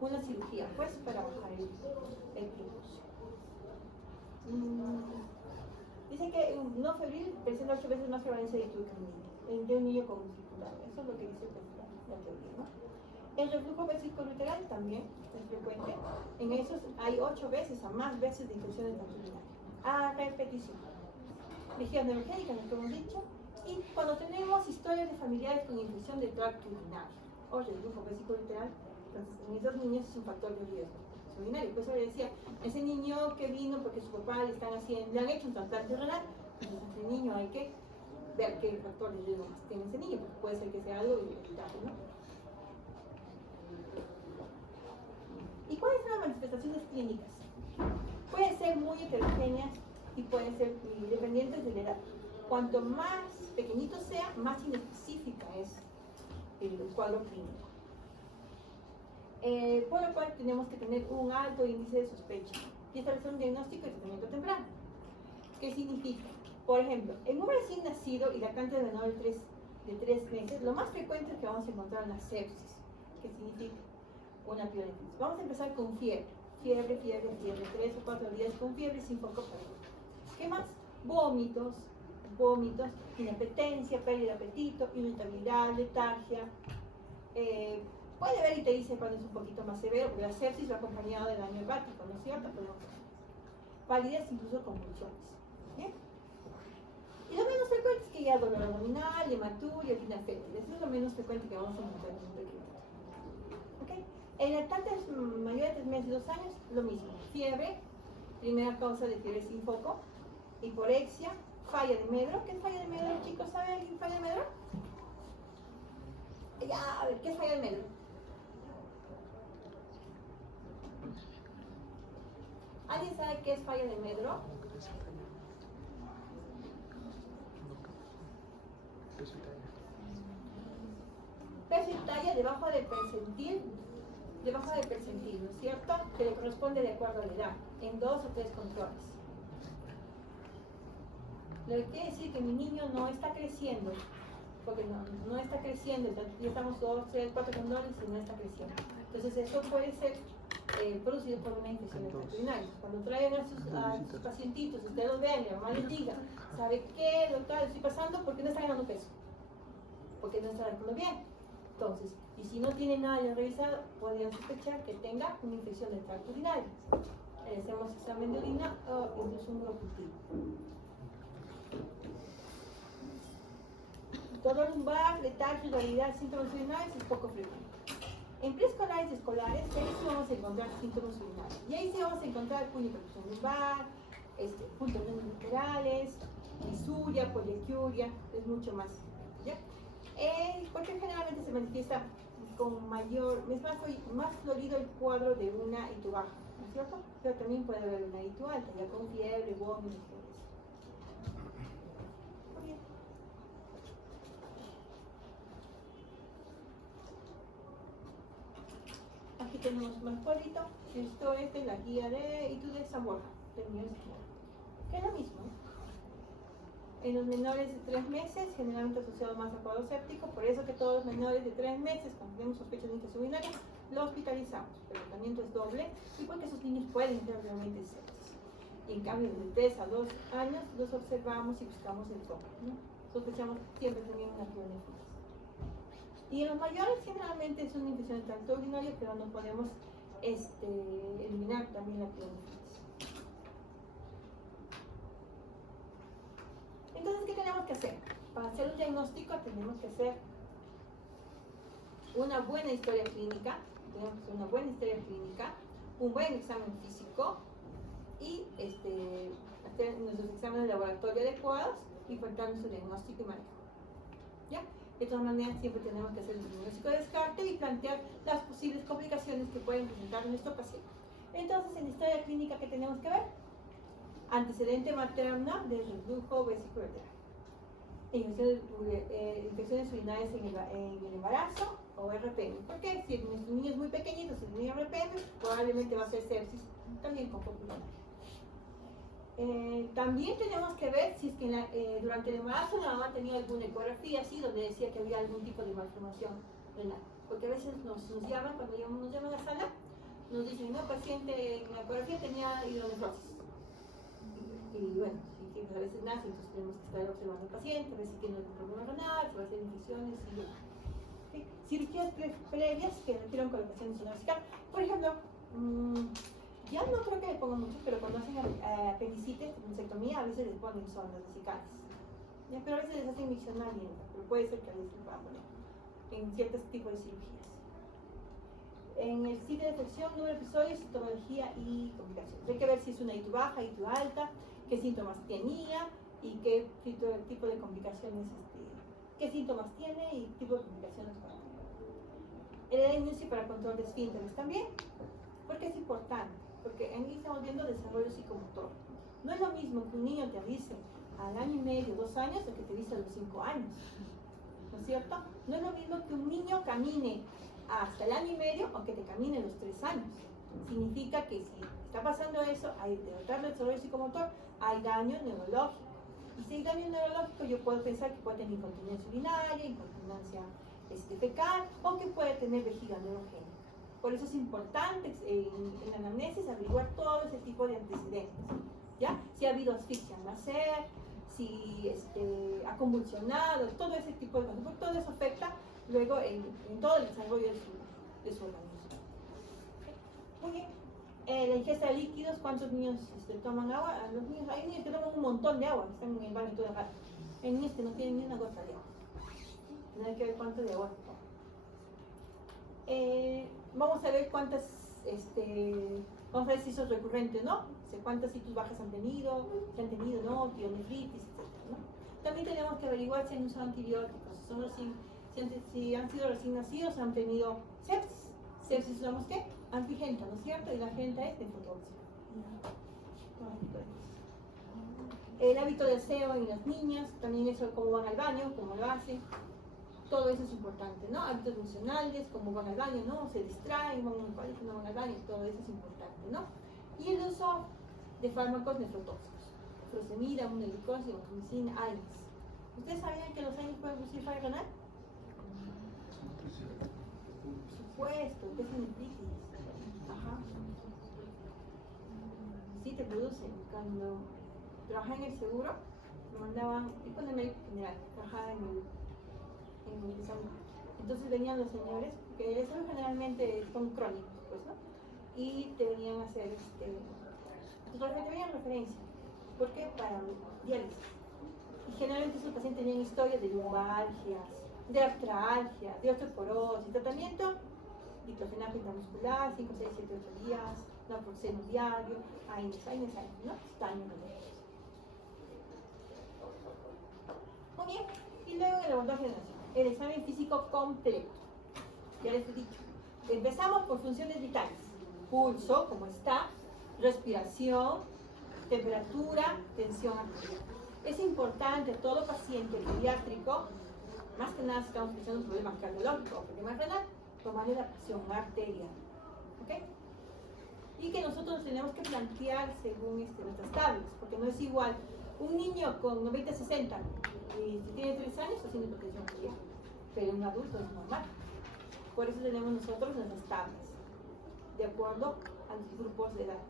una cirugía, pues, para bajar el prepucio. Dice que un no febril presenta 8 veces más prevalencia de ictus de un niño con dificultad. Eso es lo que dice la teoría, ¿no? El reflujo vesicoureteral también es frecuente. En esos hay 8 veces a más veces de infección de tracto urinario. A repetición. Vejiga neurogénica, lo que hemos dicho. Y cuando tenemos historias de familiares con infección de tracto urinario o reflujo vesicoureteral, entonces en esos niños es un factor de riesgo urinario. Pues yo le decía, ese niño que vino porque su papá le han hecho un trasplante renal, entonces ese niño hay que ver qué factor de riesgo más tiene ese niño, porque puede ser que sea algo inevitable, ¿no? ¿Y cuáles son las manifestaciones clínicas? Pueden ser muy heterogéneas y pueden ser dependientes de la edad. Cuanto más pequeñito sea, más inespecífica es el cuadro clínico. Por lo cual tenemos que tener un alto índice de sospecha y establecer un diagnóstico y tratamiento temprano. ¿Qué significa? Por ejemplo, en un recién nacido y lactante de menor de 3 meses, lo más frecuente es que vamos a encontrar una sepsis. ¿Qué significa? Una pielonefritis. Vamos a empezar con fiebre. Fiebre, 3 o 4 días con fiebre sin foco previo. ¿Qué más? Vómitos, inapetencia, pérdida de apetito, irritabilidad, letargia. Puede haber ictericia cuando es un poquito más severo, porque la sepsis va acompañada de daño hepático, ¿no es cierto? Pero palidez, incluso convulsiones. ¿Bien? Y lo menos frecuente es que haya dolor abdominal, hematuria, orina fétida. Eso es lo menos frecuente que vamos a encontrar en un pequeño. ¿Okay? En lactantes mayores de 3 meses y 2 años, lo mismo. Fiebre, primera causa de fiebre sin foco, hiporexia, falla de Medro. ¿Qué es falla de Medro, chicos? ¿Sabe alguien falla de Medro? Ya, a ver, ¿qué es falla de Medro? ¿Alguien sabe qué es falla de Medro? Peso y talla debajo del percentil, ¿no es cierto? Que le corresponde de acuerdo a la edad, en 2 o 3 controles. Lo que quiere decir que mi niño no está creciendo, porque no está creciendo, ya estamos 2, 3, 4 controles y no está creciendo. Entonces eso puede ser producido por una infección de tracto urinario. Cuando traigan a sus pacientitos, ustedes los vean y la mamá les diga, ¿sabe qué, doctora? Estoy pasando porque no está ganando peso, porque no está ganando bien. Entonces, y si no tiene nada ya revisado, podrían sospechar que tenga una infección del tracto urinario. Le hacemos examen de orina o incluso un cultivo. Dolor lumbar, letargia, irritabilidad, síntomas urinarios es poco frecuente. En preescolares y escolares, ahí sí vamos a encontrar síntomas urinarios. Y ahí sí vamos a encontrar puño y percusión lumbar, puntos laterales, disuria, poliacuria, es mucho más. ¿Ya? Porque generalmente se manifiesta con mayor, es más florido el cuadro de una ITU baja, ¿no es cierto? Pero también puede haber una ITU alta, ya con fiebre, vómitos, todo eso. Muy bien. Aquí tenemos más cuadrito. Esto es de la guía de ITU de San Borja, del Universidad. Que es lo mismo. En los menores de 3 meses, generalmente asociado más a cuadro séptico, por eso que todos los menores de 3 meses, cuando tenemos sospecha de infección urinaria, lo hospitalizamos. El tratamiento es doble y porque esos niños pueden ser realmente sepsis. Y en cambio, de 3 a 2 años, los observamos y buscamos el foco, ¿no? Sospechamos siempre también una pielonefritis. Y en los mayores, generalmente es una infección de tracto urinario, pero no podemos eliminar también la pielonefritis. Entonces, ¿qué tenemos que hacer? Para hacer un diagnóstico tenemos que hacer una buena historia clínica, un buen examen físico y hacer nuestros exámenes de laboratorio adecuados y faltar nuestro diagnóstico y manejo. ¿Ya? De todas maneras, siempre tenemos que hacer el diagnóstico de descarte y plantear las posibles complicaciones que pueden presentar nuestro paciente. Entonces, en historia clínica, ¿qué tenemos que ver? Antecedente materno de reflujo vesículo-uretral. Infecciones urinarias en el embarazo o RPM. ¿Por qué? Si el niño es muy pequeñito, si tiene RPM, probablemente va a ser sepsis, también con pulmonar. También tenemos que ver si es que durante el embarazo la mamá tenía alguna ecografía así, donde decía que había algún tipo de malformación renal. Porque a veces nos llaman, cuando nos llaman a la sala, nos dicen, no, paciente en la ecografía tenía hidronefrosis. Y bueno, si a veces nace, entonces tenemos que estar observando al paciente, a ver si tiene algún problema renal, si va a hacer infecciones y demás. ¿Sí? Cirugías previas que requieren colocación de sonda vesical. Por ejemplo, ya no creo que le pongan mucho, pero cuando hacen apendicitis, mastectomía, a veces les ponen sondas vesicales. ¿Ya? Pero a veces les hacen micción alienta, pero puede ser que a veces les puedan poner en ciertos tipos de cirugías. En el sitio de detección, número de episodios, sintomología y complicaciones. Hay que ver si es una ITU baja, ITU alta, qué síntomas tenía y qué tipo de complicaciones, qué síntomas tiene y tipo de complicaciones para tener. El inicio para control de esfínteres también, porque es importante, porque ahí estamos viendo desarrollo psicomotor. No es lo mismo que un niño te avise al año y medio, 2 años, o que te avise a los 5 años, ¿no es cierto? No es lo mismo que un niño camine hasta el año y medio o que te camine los 3 años. Significa que si está pasando eso, hay de retardo del desarrollo psicomotor, hay daño neurológico. Y si hay daño neurológico, yo puedo pensar que puede tener incontinencia urinaria, incontinencia fecal, o que puede tener vejiga neurogénica. Por eso es importante en la anamnesis averiguar todo ese tipo de antecedentes. ¿Ya? Si ha habido asfixia al nacer, si ha convulsionado, todo ese tipo de cosas, porque todo eso afecta luego en todo el desarrollo de su organismo. Muy bien. La ingesta de líquidos, ¿cuántos niños toman agua? Los niños, hay niños que toman un montón de agua, están en el baño todo el rato. Hay niños que no tienen ni una gota de agua. No hay que ver cuánto de agua toman. Vamos a ver cuántas, vamos a ver si eso es recurrente, ¿no? Cuántas citus bajas han tenido, si han tenido, ¿no? Pielonefritis, etc., ¿no? También tenemos que averiguar si han usado antibióticos, si han sido recién nacidos, han tenido sepsis. Sepsis usamos ¿qué? Antigenta, ¿no es cierto? Y la agenda es nefrotóxica. El hábito de aseo en las niñas, también eso, cómo van al baño, cómo lo hacen. Todo eso es importante, ¿no? Hábitos funcionales, cómo van al baño, ¿no? Se distraen, van al colegio, no van al baño, todo eso es importante, ¿no? Y el uso de fármacos nefrotóxicos. Furosemida, monoglucosa, vancomicina, AINES. ¿Ustedes sabían que los AINES pueden producir fallo renal? Por supuesto, que es nefritis. Ajá. Sí te producen. Cuando trabajaba en el seguro, me mandaban, tipo de médico general, trabajaba en el salud. Entonces venían los señores, que eso generalmente son crónicos, pues, ¿no? Y te venían a hacer, te venían referencia. ¿Por qué? Para diálisis. Y generalmente esos pacientes tenían historias de lumbalgias, de artralgia, de osteoporosis, tratamiento, diclofenac intramuscular, 5, 6, 7, 8 días, naproxeno diario, AINES, ¿no? Estaño. Muy bien, y luego el abordaje de nación, el examen físico completo. Ya les he dicho, empezamos por funciones vitales, pulso, cómo está, respiración, temperatura, tensión arterial. Es importante a todo paciente pediátrico, más que nada si estamos pensando en un problema cardiológico o problema renal, tomarle la presión arterial. ¿Ok? Y que nosotros tenemos que plantear según nuestras tablas, porque no es igual un niño con 90-60 y si tiene 3 años haciendo hipertensión arterial, pero un adulto es normal. Por eso tenemos nosotros nuestras tablas, de acuerdo a los grupos de edad.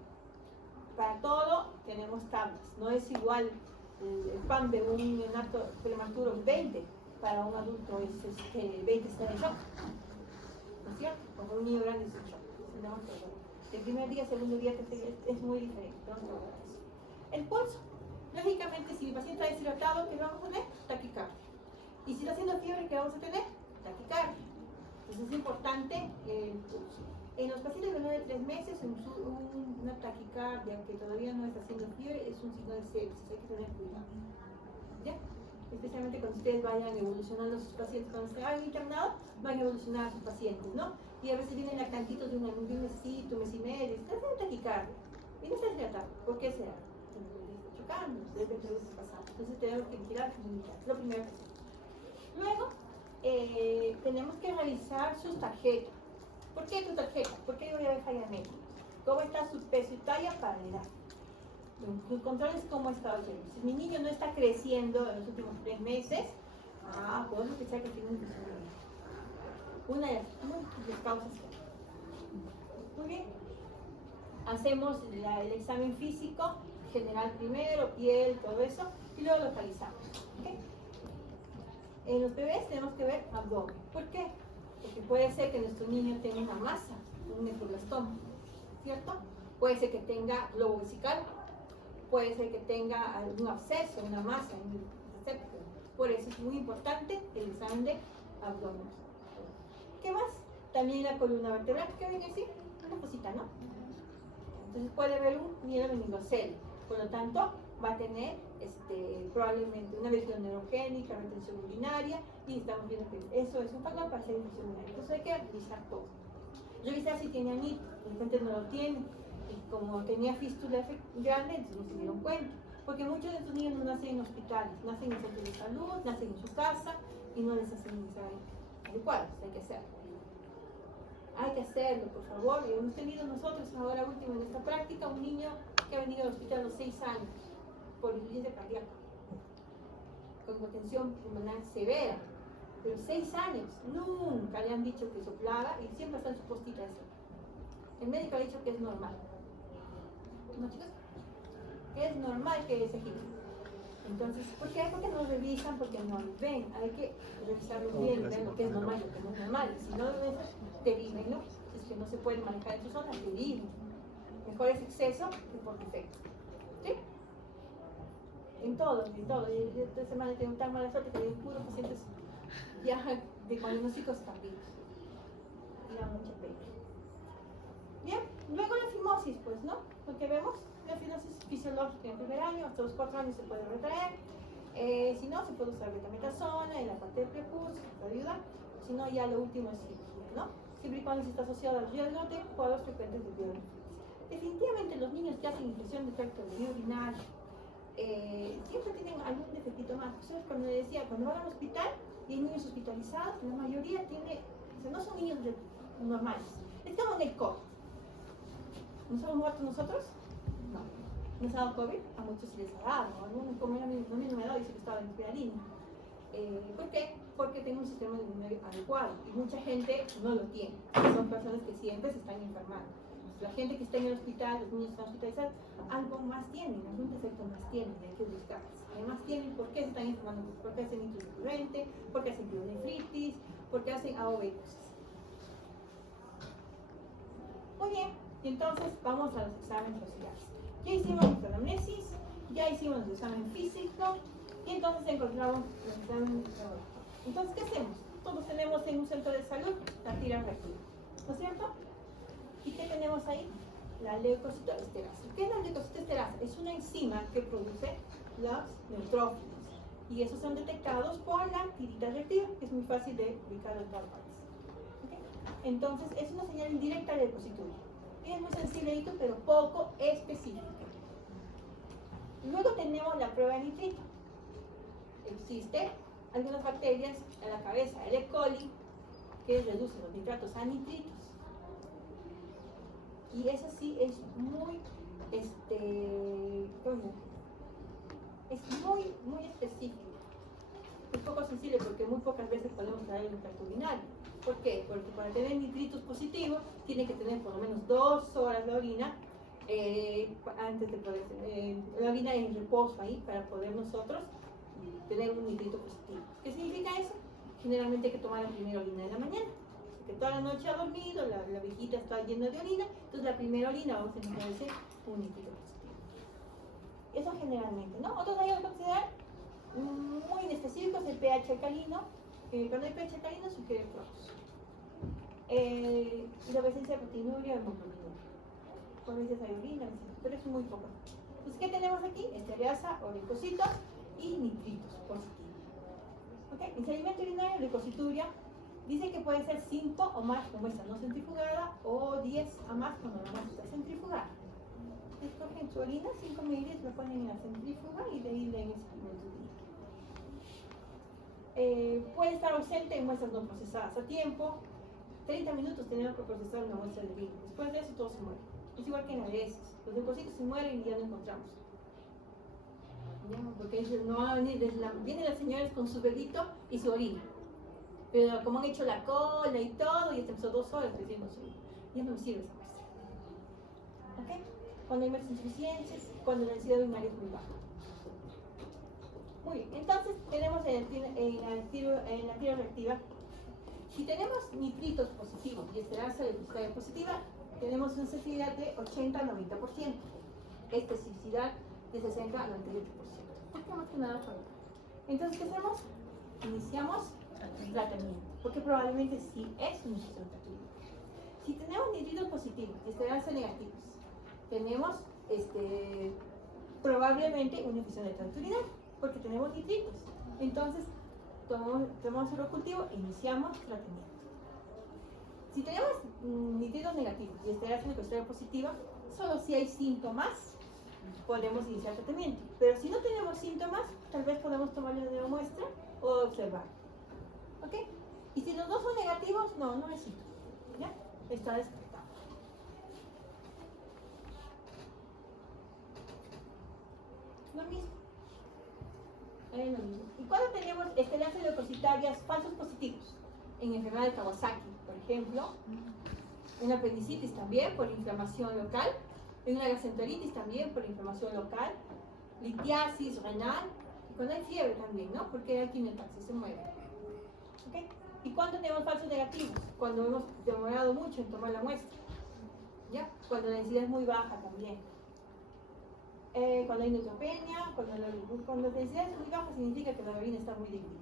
Para todo tenemos tablas, no es igual el PAM de un neonato prematuro 20, para un adulto es 20 está en shock, ¿no es cierto? Como un niño grande es un shock. El primer día, segundo día, tercer día es muy diferente. El pulso. Lógicamente, si el paciente está deshidratado, ¿qué vamos a tener? Taquicardia. Y si está haciendo fiebre, ¿qué vamos a tener? Taquicardia. Entonces es importante el pulso. En los pacientes de 9 a 3 meses, una taquicardia que todavía no está haciendo fiebre es un signo de sepsis, hay que tener cuidado. ¿Ya? Especialmente cuando ustedes vayan evolucionando sus pacientes, cuando se vayan internado, van a evolucionar sus pacientes, ¿no? Y a veces vienen lactantitos de un mesito, un mes y medio, están haciendo taquicardia y no está deshidratado. ¿Por qué será? Está chocando, debe pasar. Entonces tenemos que vigilar, lo primero que hacemos. Luego, tenemos que revisar sus tarjetas. ¿Por qué tu tarjeta? ¿Por qué yo voy a ver falla médica? ¿Cómo está su peso y talla para la edad? Tus controles, ¿cómo está oyendo? Si mi niño no está creciendo en los últimos 3 meses, podemos pensar que tiene un crecimiento. Una de las causas. Muy bien. Hacemos el examen físico, general primero, piel, todo eso, y luego localizamos. ¿Okay? En los bebés tenemos que ver abdomen. ¿Por qué? Porque puede ser que nuestro niño tenga una masa, un nefoblastoma, ¿cierto? Puede ser que tenga globo vesical, puede ser que tenga algún absceso, una masa en el receptor. Por eso es muy importante el examen de abdomen. ¿Qué más? También la columna vertebral, ¿qué ven así? Una cosita, ¿no? Entonces puede haber un mielomeningocele, por lo tanto va a tener probablemente una lesión neurogénica, retención urinaria, y estamos viendo que eso es un factor para hacer infección urinaria. Entonces hay que revisar todo. Revisar si tiene anito, de repente no lo tiene, y como tenía fístula grande, entonces no se dieron cuenta. Porque muchos de estos niños no nacen en hospitales, nacen en centros de salud, nacen en su casa y no les hacen el examen adecuado. Hay que hacerlo. Hay que hacerlo, por favor. Y hemos tenido nosotros ahora último en esta práctica un niño que ha venido al hospital a los 6 años por insuficiencia cardíaca, con hipotensión pulmonar severa, pero 6 años, nunca le han dicho que soplaba y siempre está en su postita de eso. El médico ha dicho que es normal. ¿No, chicos? Es normal que se gire. Entonces, ¿por qué? Porque no revisan, porque no lo ven. Hay que revisarlo bien, ver lo que es normal y lo que no es normal. Si no lo ven, deriven, ¿no? Si es que no se puede manejar en su zona, deriven. Mejor es exceso que por defecto. ¿Sí? En todo, en todo. Yo esta semana tengo tan mala suerte que hay puros pacientes ya de diagnósticos tardíos. Y da mucha pena. Bien, luego la fimosis, pues, ¿no? Lo que vemos, la fimosis fisiológica en el primer año, hasta los 4 años se puede retraer. Si no, se puede usar betametasona en la parte del prepucio, puede ayudar. Si no, ya lo último es cirugía, ¿no? Siempre y cuando se está asociado al riesgo de cuadros frecuentes de bioreflexia. Definitivamente los niños que hacen infección de tracto urinario siempre tienen algún defectito más. Entonces, cuando le decía, cuando van al hospital y hay niños hospitalizados, la mayoría tiene, o sea, no son niños normales. Estamos en el COVID. ¿Nos hemos muerto nosotros? No. ¿Nos ha dado COVID? A muchos sí les ha dado. Algunos, como a mí no me ha dado, dice que estaba en primera línea. ¿Por qué? Porque tengo un sistema inmunitario adecuado y mucha gente no lo tiene. Son personas que siempre se están enfermando. La gente que está en el hospital, los niños que están hospitalizados, algo más tienen, algún defecto más tienen, hay que buscarlos. Además tienen, ¿por qué se están enfermando? Porque hacen nitritis recurrente, porque hacen pielonefritis, porque hacen aovecosis. Muy bien, y entonces vamos a los exámenes sociales. Ya hicimos nuestra anamnesis, ya hicimos nuestro examen físico, y entonces encontramos el examen neurológico. Entonces, ¿qué hacemos? Todos tenemos en un centro de salud la tira rápida, ¿no es cierto? ¿Y qué tenemos ahí? La leucocitoesterasa. ¿Qué es la leucocitoesterasa? Es una enzima que produce los neutrófilos. Y esos son detectados por la tirita reactiva, que es muy fácil de ubicar en todas partes. ¿Okay? Entonces, es una señal indirecta de leucocitosis. Es muy sencillito, pero poco específico. Luego tenemos la prueba de nitrito. Existen algunas bacterias en la cabeza, el E. coli, que reducen los nitratos a nitritos. Y eso sí es muy, es muy específico. Es poco sensible porque muy pocas veces podemos traer un tracto urinario. ¿Por qué? Porque para tener nitritos positivos tiene que tener por lo menos 2 horas la orina antes de poder tener la orina en reposo ahí para poder nosotros tener un nitrito positivo. ¿Qué significa eso? Generalmente hay que tomar la primera orina en la mañana. Que toda la noche ha dormido, la vejita está llena de orina, entonces la primera orina vamos a necesitar un nitrito positivo. Eso generalmente, ¿no? Otros daños pueden considerar muy inespecíficos, el pH alcalino. Cuando hay pH alcalino sugiere flojos. Y la presencia de proteinuria o hemoglobinuria. Por veces hay orina, pero es muy poco. Entonces, ¿qué tenemos aquí? Estereasa o leucocitos y nitritos positivos. ¿Okay? En sedimento urinario, leucocituria dice que puede ser 5 o más con muestra no centrifugada o 10 a más cuando la muestra está centrifugada. Escogen su orina, 5 mililitros, lo ponen en la centrífuga y de ahí leen el sedimento urinario. Puede estar ausente en muestras no procesadas a tiempo. 30 minutos tenemos que procesar una muestra de orina. Después de eso todo se muere. Es igual que en ADS. Los leucocitos se mueren y ya no encontramos. ¿Ya? Porque no va a venir, vienen las señoras con su dedito y su orina. Pero como han hecho la cola y todo, y empezó 2 horas recién su orina. Ya no me sirve esa muestra. ¿Ok? Cuando hay muestras insuficientes, cuando la densidad urinaria es muy baja. Muy bien, entonces tenemos en la tira reactiva. Si tenemos nitritos positivos y estereasa leucocitária positiva, tenemos una sensibilidad de 80 a 90%, especificidad de 60 a 98%. ¿Por qué más que nada falta? Entonces, ¿qué hacemos? Iniciamos tratamiento, porque probablemente sí es un tratamiento. Si tenemos nitritos positivos y estereasa negativos, tenemos probablemente una infección de tracto urinario, porque tenemos nitritos. Entonces, tomamos el cultivo e iniciamos tratamiento. Si tenemos nitritos negativos y estereasa leucocitária positiva, solo si hay síntomas podemos iniciar tratamiento. Pero si no tenemos síntomas, tal vez podemos tomarle una muestra o observar. ¿Ok? Y si los dos son negativos, no necesito. ¿Ya? Está descartado. Lo mismo. ¿Y cuándo tenemos estereasas leucocitarias falsos positivos? En enfermedad de Kawasaki, por ejemplo, en apendicitis también por inflamación local, en una gastroenteritis también por inflamación local, litiasis renal, y cuando hay fiebre también, ¿no? Porque hay quimiotaxis, se mueve. ¿Okay? ¿Y cuándo tenemos falsos negativos? Cuando hemos demorado mucho en tomar la muestra, ¿ya? Cuando la densidad es muy baja también. Cuando hay neutropenia, cuando la densidad es muy baja significa que la orina está muy líquida.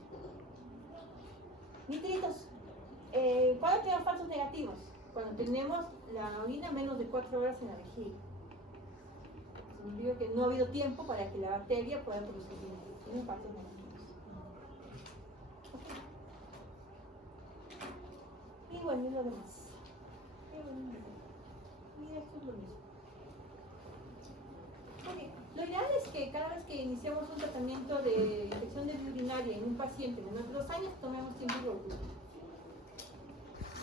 Nitritos. ¿Cuándo tenemos falsos negativos? Cuando tenemos la orina menos de 4 horas en la vejiga. Significa que no ha habido tiempo para que la bacteria pueda producir nitritos. Tienen falsos negativos. Okay. Y bueno, y lo demás. Mira, esto es lo mismo. Okay. Lo ideal es que cada vez que iniciamos un tratamiento de infección de vía urinaria en un paciente de menos de 2 años, tomemos tiempo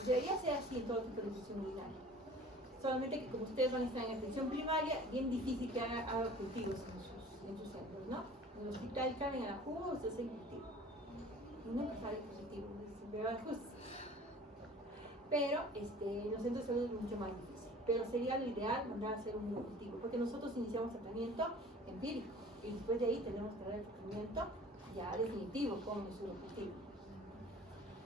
y debería ser así en todo tipo de infección urinaria. Solamente que como ustedes van a estar en atención primaria, bien difícil que haga cultivos en sus centros, ¿no? En el hospital caben a la jugo, ustedes hacen cultivo. Y nunca sale positivo, pero en los centros de salud es mucho más difícil. Pero sería lo ideal mandar a hacer un cultivo, porque nosotros iniciamos tratamiento empírico y después de ahí tenemos que dar el tratamiento ya definitivo con nuestro cultivo.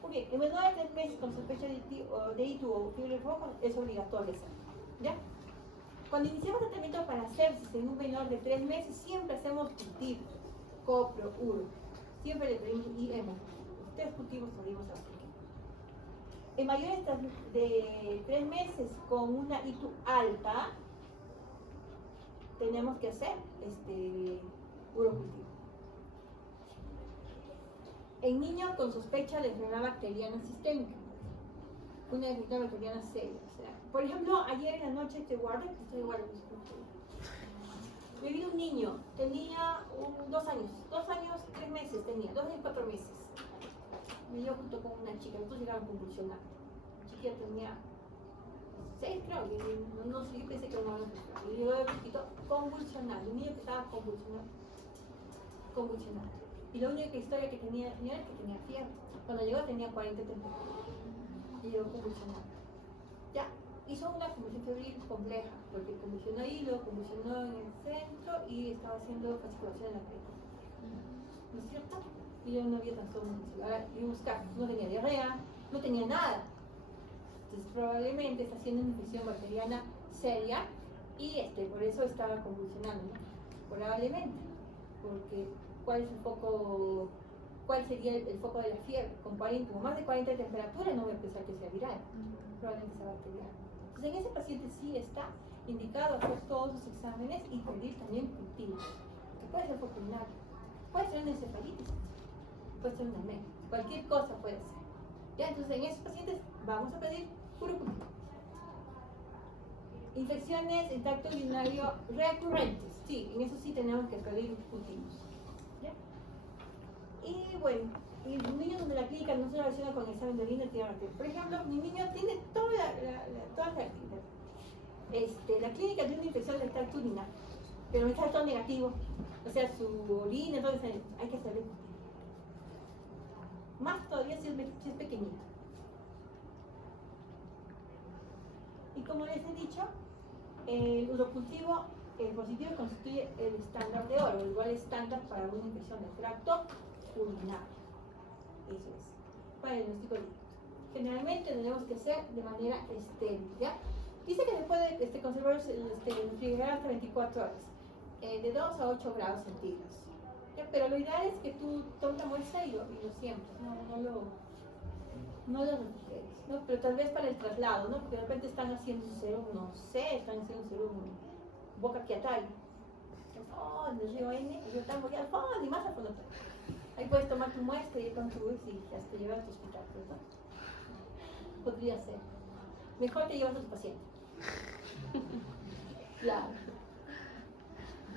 Okay, en menor de 3 meses con sospecha de ITU o fiebre roja es obligatorio hacerlo, ¿ya? Cuando iniciamos tratamiento para sepsis en un menor de 3 meses, siempre hacemos cultivos, copro, uro, siempre le pedimos y hemos. Los 3 cultivos salimos a hacer. En mayores de 3 meses con una ITU alta, tenemos que hacer urocultivo. En niños con sospecha de enfermedad bacteriana sistémica, una enfermedad bacteriana seria. O sea, por ejemplo, ayer en la noche me vino un niño, tenía 2 años, 3 meses tenía, 2 años 4 meses. Me dio junto con una chica, los dos llegaron convulsionando. La chiquilla tenía 6, creo, y no sé, yo pensé que no había empezado. Y llegó de poquito convulsionando, un niño que estaba convulsionando. Y la única historia que tenía la señora es que tenía fiebre. Cuando llegó tenía 40 temperaturas. Y llegó convulsionando. Ya, hizo una convulsión febril compleja, porque convulsionó ahí, luego convulsionó en el centro y estaba haciendo fasciculación en la pierna. ¿No es cierto? Y yo no había trastorno muscular. Y buscar, no tenía diarrea, no tenía nada. Entonces probablemente está haciendo una infección bacteriana seria y por eso estaba convulsionando, ¿no? Probablemente, porque ¿cuál sería el foco de la fiebre? Con más de 40 de temperatura no voy a pensar que sea viral, probablemente sea bacteriana. Entonces en ese paciente sí está indicado hacer todos los exámenes y pedir también cultivos, que puede ser pulmonar, puede ser una encefalitis, puede ser una anemia, cualquier cosa puede ser. ¿Ya? Entonces en esos pacientes vamos a pedir puro cultivo. Infecciones en tracto urinario recurrentes, sí, en eso sí tenemos que pedir cultivos. ¿Ya? Y bueno, y los niños de la clínica no se relacionan con el examen de orina, por ejemplo, mi niño tiene la clínica de una infección del tracto urinario, pero me está todo negativo, o sea, su orina, entonces hay que hacerle cultivo. Más todavía si es pequeñito. Y como les he dicho, el urocultivo positivo constituye el estándar de oro, igual estándar para una infección del tracto urinario. Eso es. Para el diagnóstico de generalmente tenemos que hacer de manera estéril, ¿ya? Dice que se puede conservar el refrigerador hasta 24 horas, de 2 a 8 grados centígrados. ¿Ya? Pero lo ideal es que tú tomes la muestra y lo siembres, no lo refrigeres, ¿no? Pero tal vez para el traslado, ¿no? Porque de repente están haciendo un serum, no sé, están haciendo un serum boca quiatay. Oh, en el río N, y yo estaba al fondo y más al fondo. Ahí puedes tomar tu muestra y con tu y hasta llevar a tu hospital, ¿verdad? Podría ser. Mejor te llevas a tu paciente. Claro.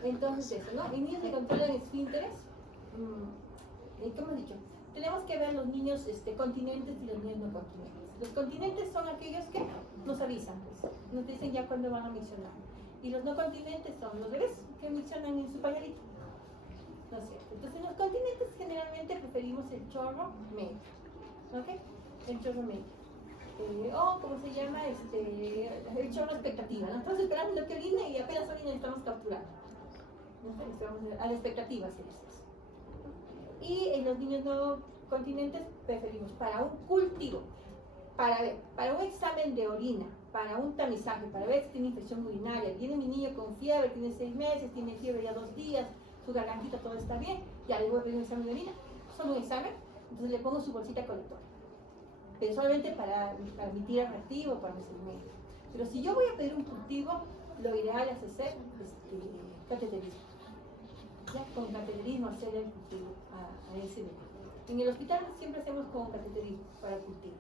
Entonces eso, ¿no? Y niños que controlan esfínteres, ¿qué hemos dicho? Tenemos que ver los niños continentes y los niños no continentes. Los continentes son aquellos que nos avisan, pues, nos dicen ya cuándo van a mencionar. Y los no continentes son los bebés que mencionan en su pañalito. ¿No es cierto? Entonces, en los continentes generalmente preferimos el chorro medio. ¿Ok? El chorro medio. O, ¿cómo se llama? El chorro expectativa, ¿no? Estamos esperando lo que orine y apenas orina estamos capturando. ¿No? Estamos a la expectativa, si es eso. Y en los niños no continentes preferimos para un cultivo, para un examen de orina, para un tamizaje, para ver si tiene infección urinaria. Viene mi niño con fiebre, tiene 6 meses, tiene fiebre ya 2 días, su gargantita todo está bien, ya le voy a pedir un examen de orina, solo un examen, entonces le pongo su bolsita colectora. Pero solamente para emitir el reactivo, para mi segmento. Pero si yo voy a pedir un cultivo, lo ideal es hacer cateterismo. Ya con cateterismo hacer el cultivo a ese nivel. En el hospital siempre hacemos con cateterismo para cultivo.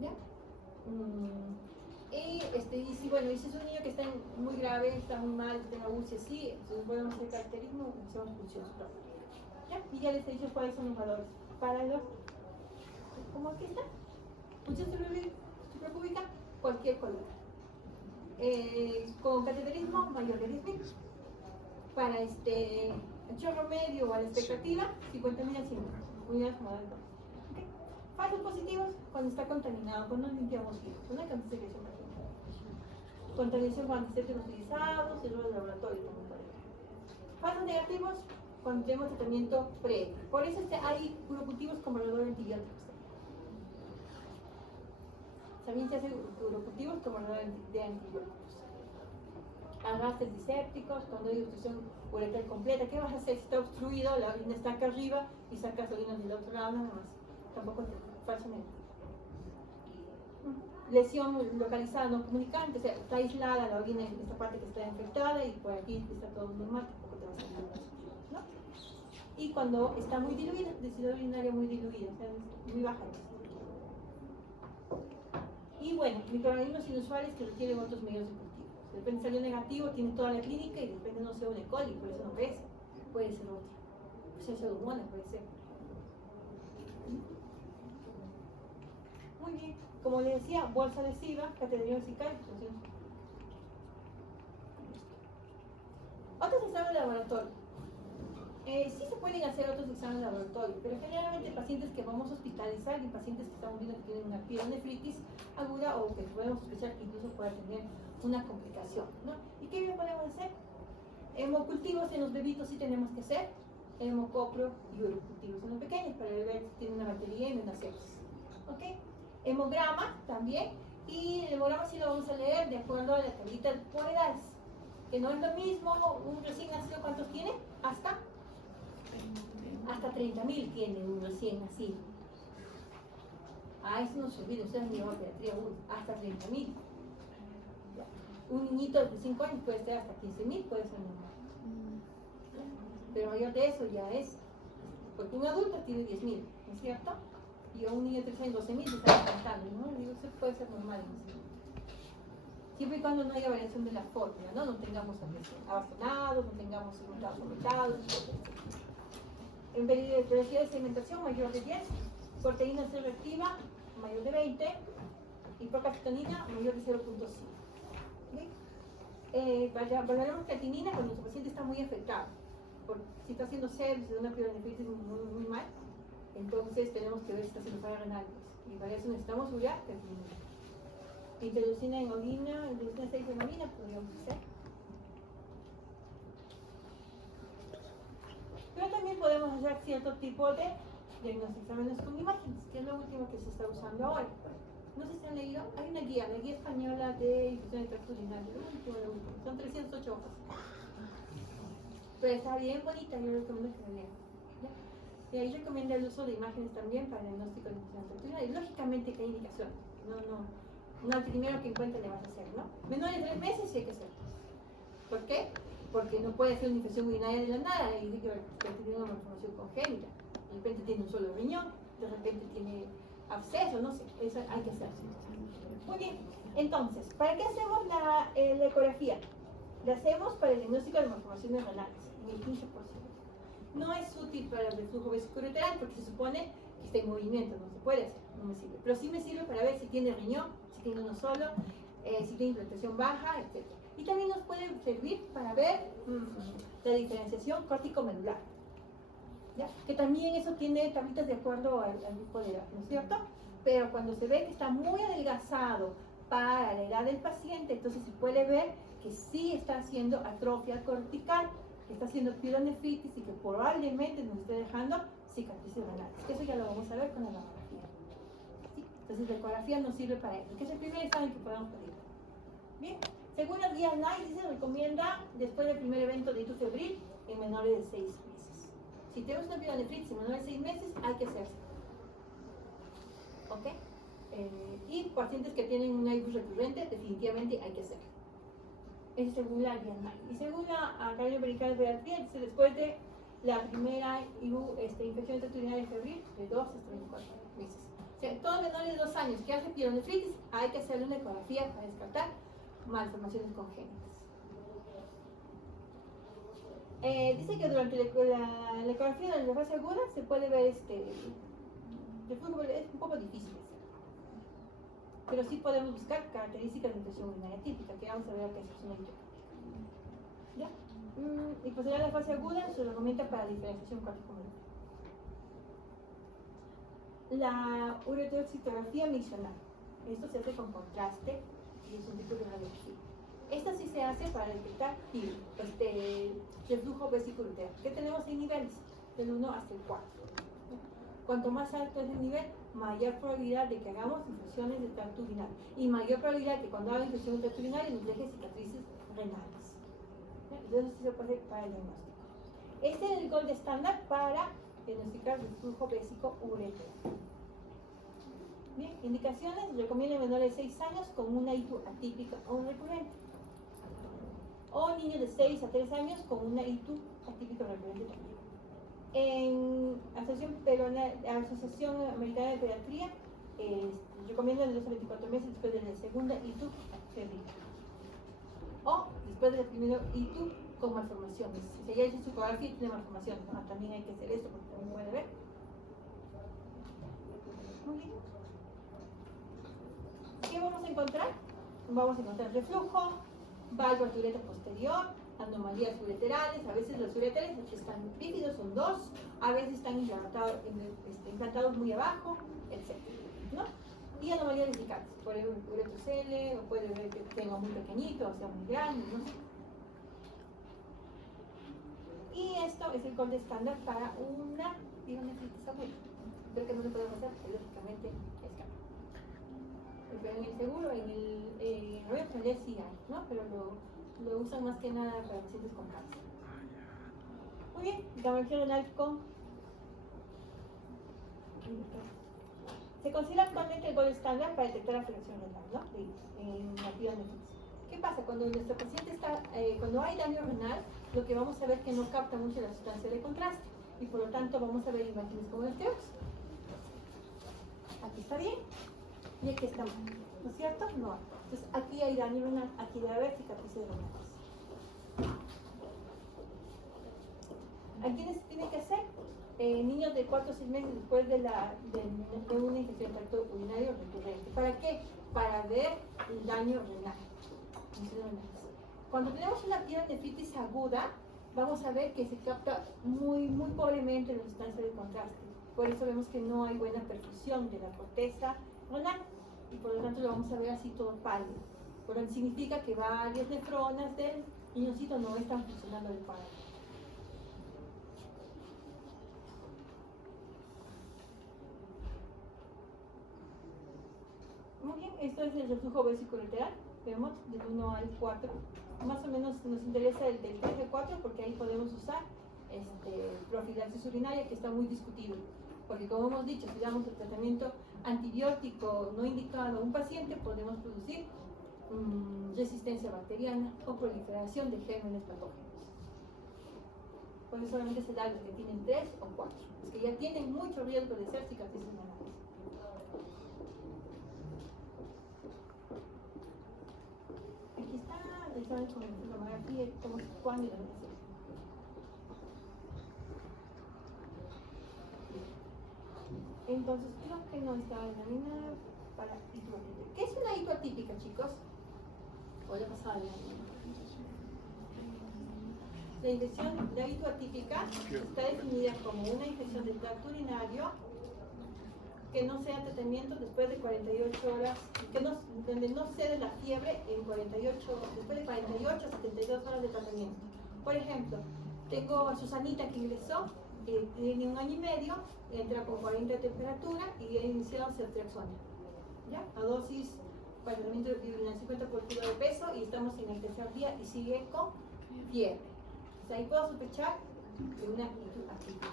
¿Ya? Y si bueno, y si es un niño que está muy grave, está muy mal, está en UCI así, entonces podemos hacer cateterismo, hacemos función propia. ¿Ya? Y ya les he dicho cuáles son los valores para los, ¿cómo aquí está? Función suprapúbica, cualquier color. Con cateterismo, mayor de 10.000. Para el chorro medio o a la expectativa, 50.000 a 100.000 unidades modales. ¿Okay? Falsos positivos, cuando está contaminado, cuando no limpiamos bien, cuando hay secreción vaginal. Contaminación con antisépticos utilizados, error de laboratorio. Falsos negativos, cuando tenemos tratamiento previo. Por eso hay urocultivos con valorador de antibióticos. También se hacen urocultivos con valorador de antibióticos. Arrastres disépticos, cuando hay obstrucción uretral completa, ¿qué vas a hacer si está obstruido? La orina está acá arriba y sacas orina del otro lado, nada más. Tampoco es falso negativo. Lesión localizada no comunicante, o sea, está aislada la orina en esta parte que está infectada y por aquí está todo normal, tampoco te va a salir nada, ¿no? Y cuando está muy diluida, densidad urinaria muy diluida, o sea, muy baja. Y bueno, microorganismos inusuales que requieren otros medios de cultivo. De repente salió negativo, tiene toda la clínica y de repente no sea un E. coli, por eso no crece. Puede ser otro. Puede ser pseudomonas, puede ser. Muy bien. Como les decía, bolsa adhesiva, cateterismo vesical. Otros exámenes de laboratorio. Sí se pueden hacer otros exámenes de laboratorio, pero generalmente pacientes que vamos a hospitalizar y pacientes que estamos viendo que tienen una pielonefritis aguda o que podemos sospechar que incluso pueda tener una complicación, ¿no? ¿Y qué bien podemos hacer? Hemocultivos en los bebitos sí tenemos que hacer, hemocopro y urocultivos en los pequeños para ver si tiene una bacteria y una sepsis, ¿ok? Hemograma también, y el hemograma sí lo vamos a leer de acuerdo a la tablita por edades, ¿ok? Que no es lo mismo un recién nacido, ¿cuántos tiene? Hasta 30.000 tiene un recién nacido. Eso no se olvida, ustedes han llevado pediatría 1, hasta 30.000. Un niñito de 5 años puede ser hasta 15.000, puede ser normal. Pero mayor de eso ya es, porque un adulto tiene 10.000, ¿no es cierto? Y a un niño de 3 años 12.000 se está contando, ¿no? Digo, eso puede ser normal en ese momento. Siempre y cuando no haya variación de la fórmula, ¿no? No tengamos abastonados, no tengamos resultados aumentados, etc. En velocidad de sedimentación mayor de 10, proteína C reactiva mayor de 20 y procalcitonina mayor de 0.5. Valoramos creatinina cuando nuestro paciente está muy afectado. Si está haciendo sepsis de una pielonefritis muy mal, entonces tenemos que ver si está haciendo fallas renales. Y para eso necesitamos urea, creatinina. Interleucina en orina, interleucina 6 en orina, podríamos hacer. Pero también podemos hacer cierto tipo de exámenes con imágenes, que es lo último que se está usando ahora. No sé si han leído, hay una guía, la guía española de infección de tracto urinario, lo último, son 308 hojas. Pero está bien bonita, yo recomiendo que la lean. Y ahí recomienda el uso de imágenes también para el diagnóstico de infección de tracto urinario. Lógicamente que hay indicaciones, no al primero que encuentre le vas a hacer, ¿no? Menores de 3 meses sí hay que hacer. ¿Por qué? Porque no puede ser una infección urinaria de la nada y que tiene una malformación congénita. De repente tiene un solo riñón, de repente tiene absceso, no sé, eso hay que hacerlo. Muy bien, entonces, ¿para qué hacemos la ecografía? La hacemos para el diagnóstico de malformaciones renales, en el 15%. No es útil para el reflujo vesicoureteral porque se supone que está en movimiento, no se puede hacer, no me sirve. Pero sí me sirve para ver si tiene riñón, si tiene uno solo, si tiene implantación baja, etc. Y también nos puede servir para ver la diferenciación córtico-medular. ¿Ya? Que también eso tiene tablitas de acuerdo al grupo de edad, ¿no es cierto? Pero cuando se ve que está muy adelgazado para la edad del paciente, entonces se puede ver que sí está haciendo atrofia cortical, que está haciendo pielonefritis y que probablemente nos esté dejando cicatrices renales. Eso ya lo vamos a ver con la mamografía. ¿Sí? Entonces la ecografía nos sirve para eso, que es el primer examen que podemos pedir. Bien, según la guía NICE se recomienda después del primer evento de ictus febril en menores de 6 meses. Si tenemos una pielonefritis en menores de 6 meses, hay que hacerse. ¿Ok? Y pacientes que tienen una ictus recurrente, definitivamente hay que hacerlo. Es según la guía NICE. Y según la Academia Americana de Pediatría, dice después de la primera infección urinaria febril, de 2 hasta 24 meses. O sea, todos menores de 2 años que hacen pielonefritis, hay que hacerle una ecografía para descartar malformaciones congénitas. Dice que durante la ecografía de la fase aguda se puede ver reflujo, es un poco difícil hacer. Pero sí podemos buscar características de infección urinaria típica, que vamos a ver que es una hidrocardia. ¿Ya? Y posterior a la fase aguda se recomienda para diferenciación córtico-medular. La ureterocitografía miccional. Esto se hace con contraste y es un tipo de radiografía. Esta sí se hace para detectar reflujo vesicoureteral, que tenemos en niveles, del 1 hasta el 4. Cuanto más alto es el nivel, mayor probabilidad de que hagamos infecciones de tracto urinario y mayor probabilidad de que cuando haga infección de tracto urinario nos deje cicatrices renales. Entonces sí se puede hacer para el diagnóstico. Este es el gold estándar para diagnosticar reflujo vesicoureteral. Bien, indicaciones, recomienda menores de 6 años con una ITU atípica o recurrente. O niños de 6 a 3 años con una ITU atípica o recurrente también. En Asociación Americana de Pediatría, recomiendan de 2 a 24 meses después de la segunda ITU febril. O después del primer ITU con malformaciones. Si ya hizo su ecografía y tiene malformaciones, ¿no? También hay que hacer esto porque también puede ver. Muy bien. ¿Qué vamos a encontrar? Vamos a encontrar reflujo, valvas de uretra posterior, anomalías ureterales. A veces los ureteres están bífidos, son 2, a veces están implantados muy abajo, etc. ¿No? Y anomalías vesicales, por el uretrocele, o puede ver que tenga muy pequeñito, o sea muy grande, ¿no? Y esto es el gold estándar para una pielonefritis aguda, pero que no se puede hacer, lógicamente es caro. Pero en el seguro, en el sí hay, ¿no? Pero Lo usan más que nada para pacientes con cáncer. Muy bien, gamografía renal con... Se considera actualmente el gold estándar para detectar afección renal, ¿no? En la actividad nefitis. ¿Qué pasa? Cuando nuestro paciente está, cuando hay daño renal, lo que vamos a ver es que no capta mucho la sustancia de contraste y por lo tanto vamos a ver imágenes como el TEOX. Aquí está bien y aquí está mal, ¿no es cierto? No. Entonces aquí hay daño renal, aquí debe haber cicatrices renales. ¿A quiénes se tiene que hacer? Niños de 4 o 6 meses después de una infección de tracto urinario recurrente. ¿Para qué? Para ver el daño renal. Cuando tenemos una pielonefritis aguda, vamos a ver que se capta muy pobremente la sustancia de contraste. Por eso vemos que no hay buena perfusión de la corteza renal y por lo tanto lo vamos a ver así todo pálido. Por lo que significa que varias nefronas del riñoncito no están funcionando adecuadamente. Muy bien, esto es el reflujo vesicolateral, vemos del 1 al 4. Más o menos nos interesa el del 3 al 4 porque ahí podemos usar profilaxis urinaria, que está muy discutido. Porque como hemos dicho, si damos el tratamiento antibiótico no indicado a un paciente, podemos producir resistencia bacteriana o proliferación de gérmenes patógenos. Por eso solamente se da a los que tienen 3 o 4, los que ya tienen mucho riesgo de ser cicatrices renales. Aquí está el examen con la tomografía, cómo, cuándo y dónde se hace. Entonces, creo que no estaba en la mina para hitoatípica. ¿Qué es una hitoatípica, chicos? Voy a pasar a la infección, la hitoatípica está definida como una infección del tracto urinario que no sea tratamiento después de 48 horas, donde no cede la fiebre después de 48 a 72 horas de tratamiento. Por ejemplo, tengo a Susanita que ingresó, tiene 1 año y medio, entra con 40 de temperatura y he iniciado ceftriaxona, ¿ya? A dosis para tratamiento de urina 50 por kilo de peso y estamos en el tercer día y sigue con fiebre. O sea, ahí puedo sospechar de una hitoatípica.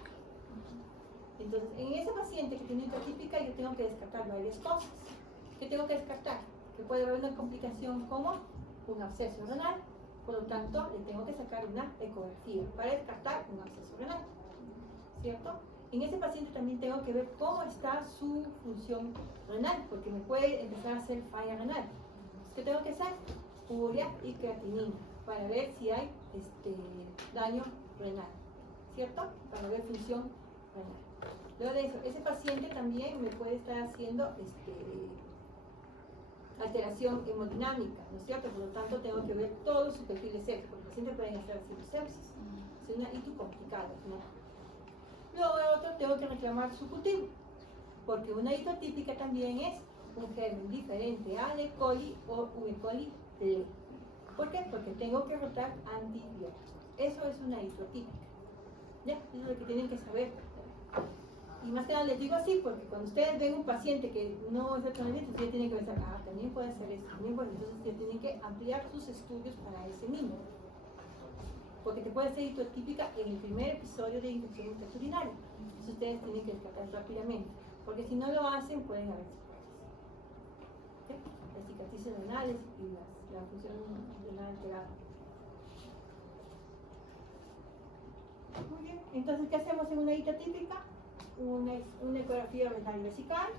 Entonces, en ese paciente que tiene hitoatípica yo tengo que descartar varias cosas. ¿Qué tengo que descartar? Que puede haber una complicación como un absceso renal, por lo tanto, le tengo que sacar una ecografía para descartar un absceso renal, ¿cierto? En ese paciente también tengo que ver cómo está su función renal, porque me puede empezar a hacer falla renal. Entonces, ¿qué tengo que hacer? Urea y creatinina, para ver si hay daño renal, ¿cierto? Para ver función renal. Luego de eso, ese paciente también me puede estar haciendo alteración hemodinámica, ¿no es cierto? Por lo tanto, tengo que ver todo su perfil de sepsis, porque el paciente puede hacer sepsis. Es una ITU complicada, ¿no? Luego de otro, tengo que reclamar su cultivo, porque una hitoatípica también es un germen diferente al E. coli o un E. coli leve. ¿Por qué? Porque tengo que rotar antibióticos. Eso es una hitoatípica. ¿Ya? Eso es lo que tienen que saber. Y más que nada les digo así, porque cuando ustedes ven un paciente que no es tratamiento, ustedes tienen que pensar, también puede ser eso, también puede. Entonces ustedes tienen que ampliar sus estudios para ese niño. Porque te puede ser hitoatípica en el primer episodio de infección urinaria. Entonces ustedes tienen que descartar rápidamente, porque si no lo hacen pueden haber secuelas. ¿Okay? Las cicatrices renales y la función renal alterada. Muy bien, entonces ¿qué hacemos en una hitoatípica? Una ecografía renal vesical.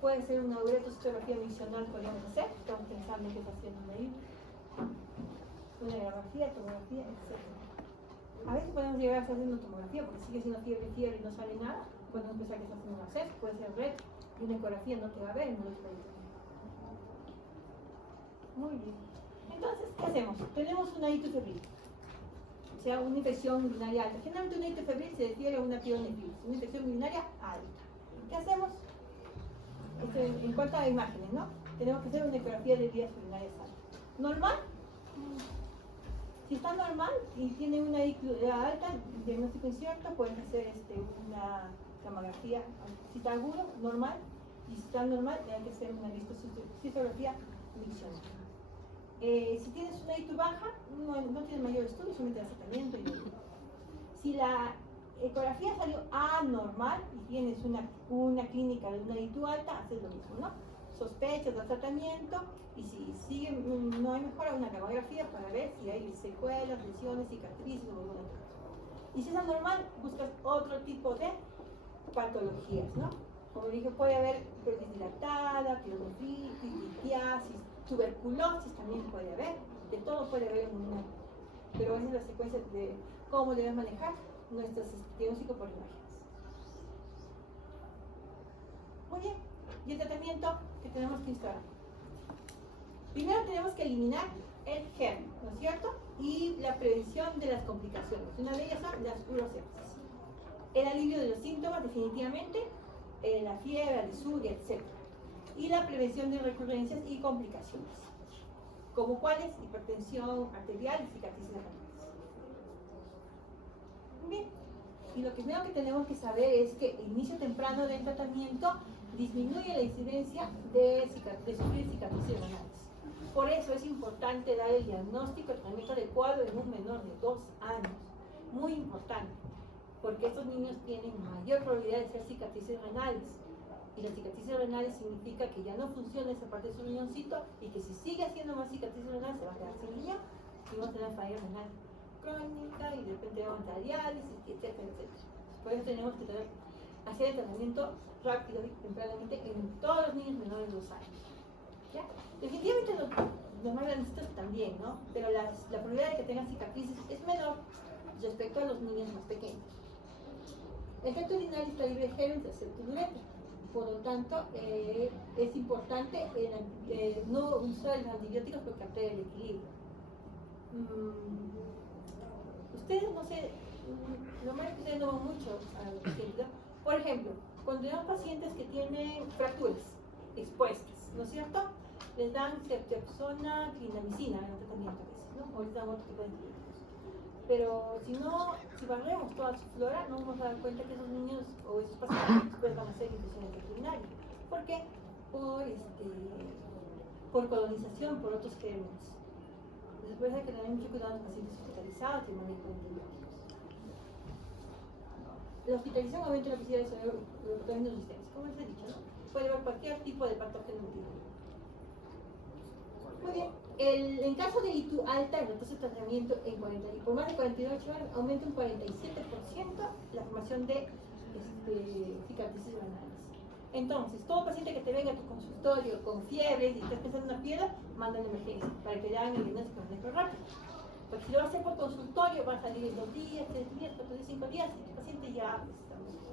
Puede ser una uretoscopía misional, podríamos hacer. Estamos pensando qué está haciendo ahí. Una ecografía, tomografía, etc. A veces podemos llegar a estar haciendo tomografía porque sigue siendo fiebre y no sale nada. Podemos pensar que está haciendo un absceso, puede ser red y una ecografía no te va a ver, no lo está diciendo. Muy bien. Entonces, ¿qué hacemos? Tenemos una hito febril, o sea, una infección urinaria alta. Generalmente una hito febril se refiere a una pielonefritis, una infección urinaria alta. ¿Qué hacemos? En cuanto a imágenes, ¿no? Tenemos que hacer una ecografía de vías urinarias altas. ¿Normal? Si está normal y tiene una IQ alta, diagnóstico incierto, pueden hacer una tomografía. Si está agudo, normal, Y si está normal, hay que hacer una cistografía miccional. Si tienes una ITU baja, no tienes mayor estudio, solamente das tratamiento. Si la ecografía salió anormal y tienes una clínica de una ITU alta, haces lo mismo, ¿no? Sospechas, das tratamiento, y si sigue, no hay mejora, una gamografía para ver si hay secuelas, lesiones, cicatrices o alguna cosa. Y si es anormal, buscas otro tipo de patologías, ¿no? Como dije, puede haber hipertensión dilatada, pielonefritis, litiasis, tuberculosis también puede haber, de todo puede haber en una. Pero esa es la secuencia de cómo debemos manejar nuestros diagnósticos por imágenes. Muy bien, y el tratamiento que tenemos que instalar. Primero tenemos que eliminar el germen, ¿no es cierto? Y la prevención de las complicaciones. Una de ellas son las urosepsis. El alivio de los síntomas, definitivamente, la fiebre, la disuria, etc. Y la prevención de recurrencias y complicaciones, como cuáles: hipertensión arterial y cicatrices renales. Bien, y lo primero que tenemos que saber es que el inicio temprano del tratamiento disminuye la incidencia de sufrir cicatrices renales. Por eso es importante dar el diagnóstico, el tratamiento adecuado en un menor de 2 años. Muy importante, porque estos niños tienen mayor probabilidad de ser cicatrices renales. Y las cicatrices renales significa que ya no funciona esa parte de su riñoncito, y que si sigue haciendo más cicatrices renales se va a quedar sin riñón y va a tener falla renal crónica, y de repente va a entrar diálisis, etcétera, etcétera. Por eso tenemos que hacer el tratamiento rápido y tempranamente en todos los niños menores de 2 años. ¿Ya? Definitivamente los más grandecitos también, ¿no? Pero la probabilidad de que tengan cicatrices es menor respecto a los niños más pequeños. El tracto urinario está libre de germes de septo y uretra. Por lo tanto, es importante no usar los antibióticos porque altera el equilibrio. Ustedes, no sé, lo más que ustedes no van mucho a los pacientes, ¿no? Por ejemplo, cuando tenemos pacientes que tienen fracturas expuestas, ¿no es cierto? Les dan ceftriaxona, clindamicina en el tratamiento a veces, ¿no? O les dan otro tipo de antibióticos. Pero si barremos toda su flora, no vamos a dar cuenta que esos niños o esos pacientes después van a hacer infecciones urinarias. ¿Por qué? Por colonización, por otros gérmenes. Después hay que tener mucho cuidado a los pacientes hospitalizados y manejo de antibióticos. La hospitalización aumenta la posibilidad de desarrollar patógenos resistentes, como les he dicho, ¿no? Puede haber cualquier tipo de patógeno antibiótico. Muy bien. En caso de ITU alta, entonces el tratamiento por más de 48 horas aumenta un 47% la formación de cicatrices renales. Entonces, todo paciente que te venga a tu consultorio con fiebre y estás pensando en una piedra, manda en emergencia para que le hagan el diagnóstico rápido. Porque si lo va a hacer por consultorio, va a salir en 2 días, 3 días, 4 días, 5 días, y el paciente ya está muy bien.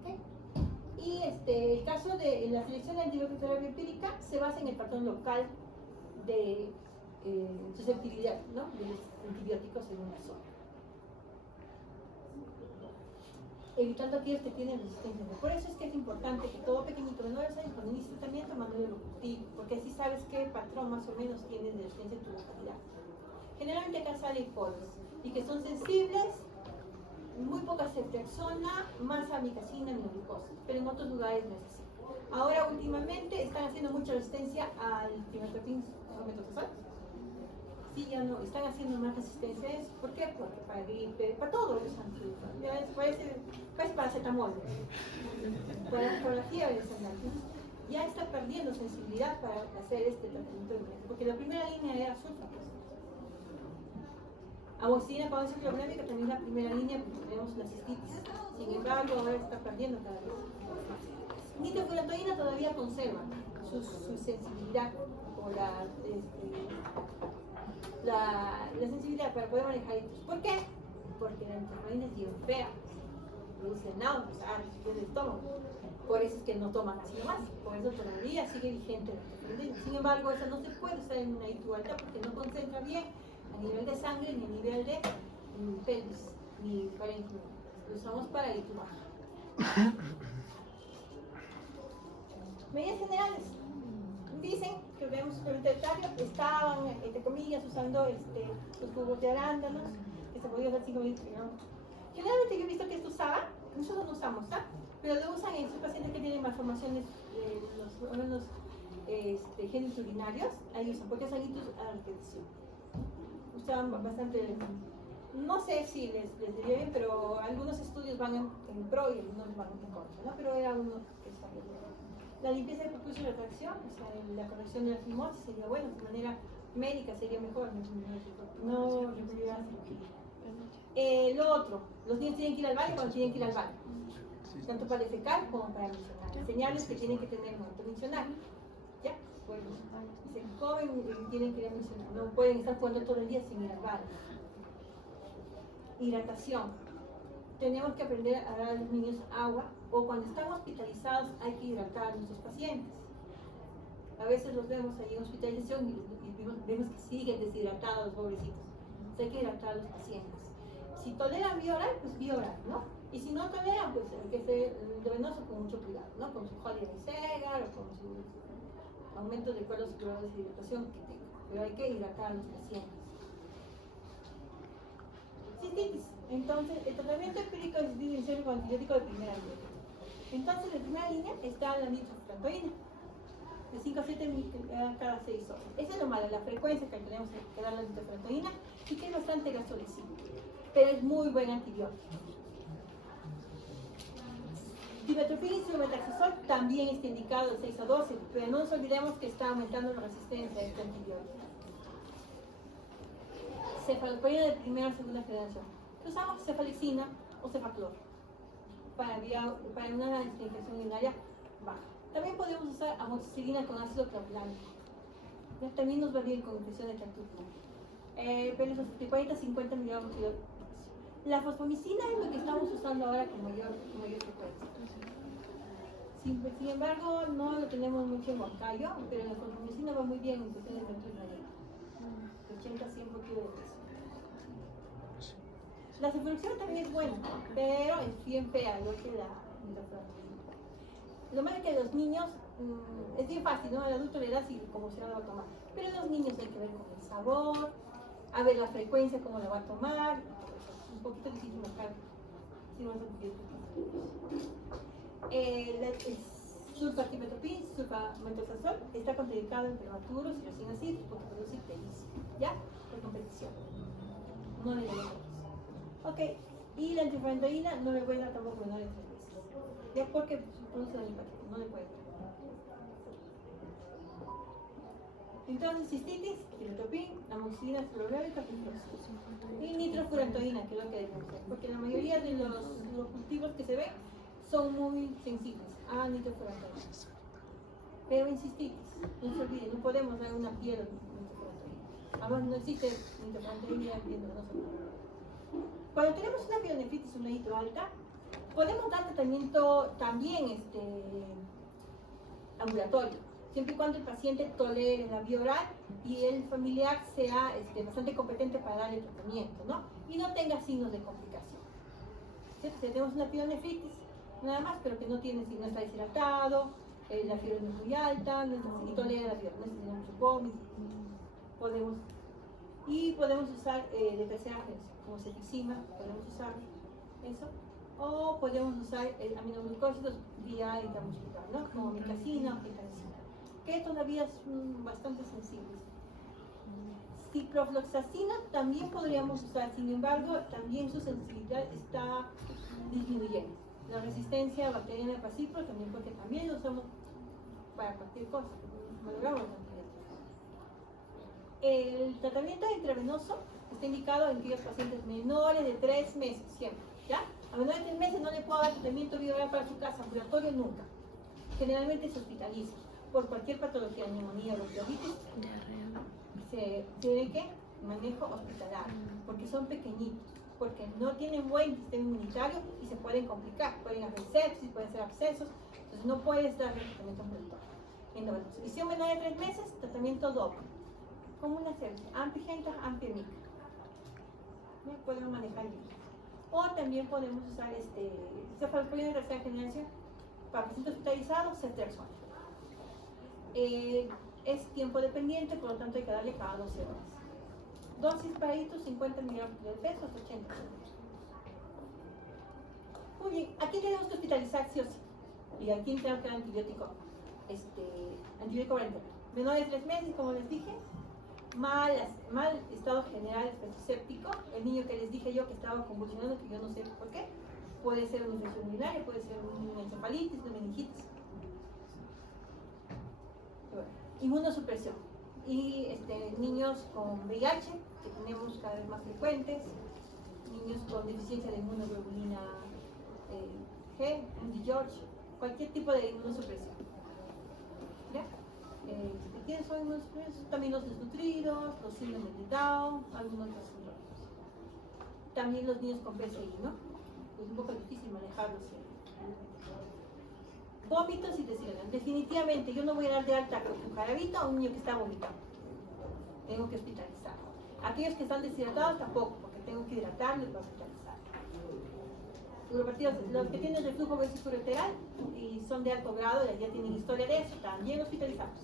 ¿Okay? Y el caso de la selección de antibiótica empírica se basa en el patrón local de susceptibilidad, ¿no? De los antibióticos en una zona, evitando aquellos que tienen resistencia. Por eso es que es importante que todo pequeñito menor de 2 años, cuando inicie tratamiento, mande lo cultivo, porque así sabes qué patrón más o menos tienes de resistencia en tu localidad. Generalmente acá salen polos y que son sensibles, muy poca ceftriaxona, más amikacina, aminoglucosa, pero en otros lugares no es así. Ahora últimamente están haciendo mucha resistencia al timertopin metronidazol. Sí, ya no, están haciendo más resistencia a eso. ¿Por qué? Porque para gripe, para todo los antibióticos. Ya parece paracetamol. Para la fiebre ya está perdiendo sensibilidad para hacer este tratamiento de emergencia, porque la primera línea era sulfatos. Amoxicilina para ciclopramida también es la primera línea porque tenemos la cistitis. Sin embargo, ahora está perdiendo cada vez. Nitrofurantoína todavía conserva su sensibilidad o la sensibilidad para poder manejar esto. ¿Por qué? Porque la nitrofurantoína es bien fea, produce náuseas, artritis del estómago. Por eso es que no toman así nomás, por eso todavía sigue vigente la nitrofurantoína. Sin embargo, esa no se puede usar en una ITU alta porque no concentra bien a nivel de sangre ni a nivel de pelvis ni parénquima. Lo usamos para ITU baja. Medidas generales. Dicen que vemos suplementario estaban, entre comillas, usando los jugos de arándanos, que se podía usar 5 minutos. Generalmente yo he visto que esto usaba nosotros no usamos, ¿tá? Pero lo usan en sus pacientes que tienen malformaciones de los órganos genes urinarios, ahí usan, porque son hitos a repetición. Usaban bastante, no sé si les diría bien, pero algunos estudios van en pro y algunos van en contra, ¿no? Pero era uno que sabía. La limpieza de prepucio y retracción, o sea, la corrección de la fimosis sería bueno, de manera médica sería mejor, no requeriría cirugía. Lo otro, los niños tienen que ir al baño cuando tienen que ir al baño, tanto para defecar como para mencionar. Señales que tienen que tener momento mencionar. ¿Ya? Bueno, se comen y tienen que ir a mencionar. No pueden estar jugando todo el día sin ir al baño. Hidratación. Tenemos que aprender a dar a los niños agua, o cuando están hospitalizados hay que hidratar a nuestros pacientes. A veces los vemos ahí en hospitalización y vemos que siguen deshidratados, pobrecitos. Entonces hay que hidratar a los pacientes. Si toleran vía oral, pues vía oral, ¿no? Y si no toleran, pues hay que ser endovenoso con mucho cuidado, ¿no? Con su Holiday Segar o con su aumento de cuadros grados de hidratación que tenga. Pero hay que hidratar a los pacientes. Cistitis. Entonces, el tratamiento empírico de cistitis es con antibiótico de primera línea. Entonces, de primera línea está la nitrofurantoína, de 5 a 7 mg cada 6 horas. Eso es lo malo, la frecuencia que tenemos que dar la nitrofurantoína, sí que es bastante gastrolesiva, pero es muy buen antibiótico. Dimetropin y silmetaxazol también está indicado de 6 a 12, pero no nos olvidemos que está aumentando la resistencia a este antibiótico. Cefalosporina de primera o segunda generación. Usamos cefalexina o cefaclor para una infección urinaria baja. También podemos usar amoxicilina con ácido clavulânico. También nos va bien con infección de tracto urinario. Pero los 40-50 miligramos por kilo. La fosfomicina es lo que estamos usando ahora con mayor frecuencia. Sin embargo, no lo tenemos mucho en Huancayo, pero la fosfomicina va muy bien en infección de tracto urinario. 80-100 por kilo de peso. La cefaloxina también es buena, pero es bien fea, igual que la nitrofurantoína. Lo malo es que a los niños es bien fácil, ¿no? Al adulto le das y como se la va a tomar. Pero a los niños hay que ver con el sabor, a ver la frecuencia, cómo la va a tomar. Un poquito difícil marcar si no es el sulfaquimetopin, sulfamethoxazol está contraindicado en prematuros y recién nacidos porque produce ictericia, ¿ya? Por competición. No le doy a todos. Ok, y la antifurantoína no le voy a dar tampoco menor de 3 meses. Ya porque produce daño hepático, no le puede dar. Entonces, cistitis, dimetropin, amoxicilina, fluorúrica, y nitrofurantoína, que es lo que debemos hacer. Porque la mayoría de los cultivos que se ven son muy sensibles a nitrofurantoína. Pero en cistitis, no se olviden, no podemos dar una piel de nitrofurantoína. Además, no existe nitrofurantoína en nosotros. Cuando tenemos una pielonefritis, una nitro alta, podemos dar tratamiento también ambulatorio, siempre y cuando el paciente tolere la vía oral y el familiar sea bastante competente para darle tratamiento, ¿no? Y no tenga signos de complicación. ¿Cierto? Si tenemos una pielonefritis, nada más, pero que no está deshidratado, la fiebre no es muy alta, y tolera la fiebre, no está teniendo mucho vómito, podemos usar de tercera generación, como cefixima, podemos usar eso, o podemos usar aminoglucósidos vía intramuscular, ¿no? Como micacina o getancina, que todavía son bastante sensibles. Ciprofloxacina también podríamos usar, sin embargo, también su sensibilidad está disminuyendo. La resistencia bacteriana para cipro también, porque también lo usamos para cualquier cosa, valoramos la cantidad. El tratamiento intravenoso está indicado en aquellos pacientes menores de 3 meses, siempre, ¿ya? A menores de 3 meses no le puedo dar tratamiento vía oral para su casa, ambulatorio nunca. Generalmente se hospitaliza por cualquier patología, neumonía o bronquiolitis. Se tiene que manejo hospitalario, porque son pequeñitos, porque no tienen buen sistema inmunitario y se pueden complicar, pueden haber sepsis, pueden ser abscesos, entonces no puedes darle tratamiento ambulatorio. Y si un menor de 3 meses, tratamiento doble, como una sepsis, ampigenta, ampimica. ¿No? Podemos manejar bien. O también podemos usar cefalosporina de tercera generación para pacientes hospitalizados, ceftriaxona. Es tiempo dependiente, por lo tanto hay que darle cada 12 horas. Dosis para hitos, 50 miligramos de peso, 80 centavos. Muy bien, aquí tenemos que hospitalizar sí o sí. Y aquí tenemos que dar antibiótico parenteral. Menores de 3 meses, como les dije, mal estado general séptico. El niño que les dije yo que estaba convulsionando, que yo no sé por qué, puede ser una infección urinaria, puede ser una encefalitis, una meningitis. Inmunosupresión. Y niños con VIH, que tenemos cada vez más frecuentes, niños con deficiencia de inmunoglobulina G, Andy George, cualquier tipo de inmunosupresión. ¿Ya? ¿Quiénes son inmunosupresos? También los desnutridos, los síndromes de Down, algunos otros síndromes. También los niños con PCI, ¿no? Es un poco difícil manejarlos. Vómitos y deshidratación. Definitivamente yo no voy a dar de alta con jarabito a un niño que está vomitando. Tengo que hospitalizar. Aquellos que están deshidratados tampoco, porque tengo que hidratarlos para hospitalizar. Los que tienen reflujo vesicoureteral y son de alto grado, ya tienen historia de eso, también hospitalizamos.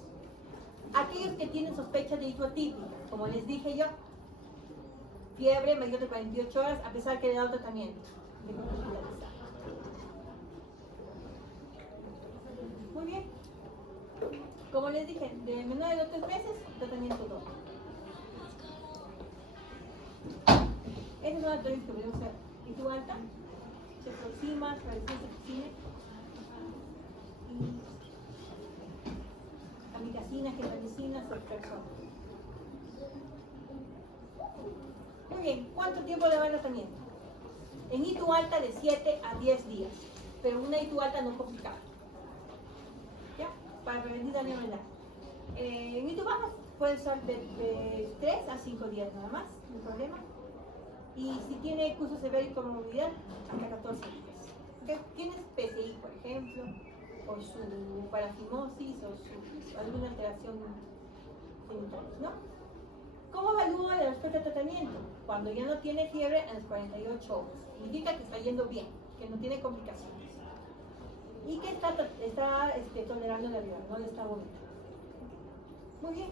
Aquellos que tienen sospecha de hidroatípica, como les dije yo, fiebre mayor de 48 horas, a pesar que le he dado tratamiento, tengo que hospitalizar. Muy bien. Como les dije, de menores de 3 meses, tratamiento doble. Esa es una teoría que podemos hacer. ¿Y tu alta? Se aproxima, resistencia, amigacina, gentamicina, sulfaxona. Muy bien, ¿cuánto tiempo le va el tratamiento? En ITU alta de 7 a 10 días, pero una ITU alta no complicada. ¿Ya? Para prevenir daño renal. En ITU bajas puede ser de 3 a 5 días nada más, no hay problema. Y si tiene curso severo y comorbilidad, hasta 14 días. ¿Tienes PCI, por ejemplo, o su parafimosis, o alguna alteración genital, ¿no? ¿Cómo evalúa la respuesta al tratamiento? Cuando ya no tiene fiebre en las 48 horas. Significa que está yendo bien, que no tiene complicaciones. Y que está tolerando la vida, no le está vomitando. Muy bien.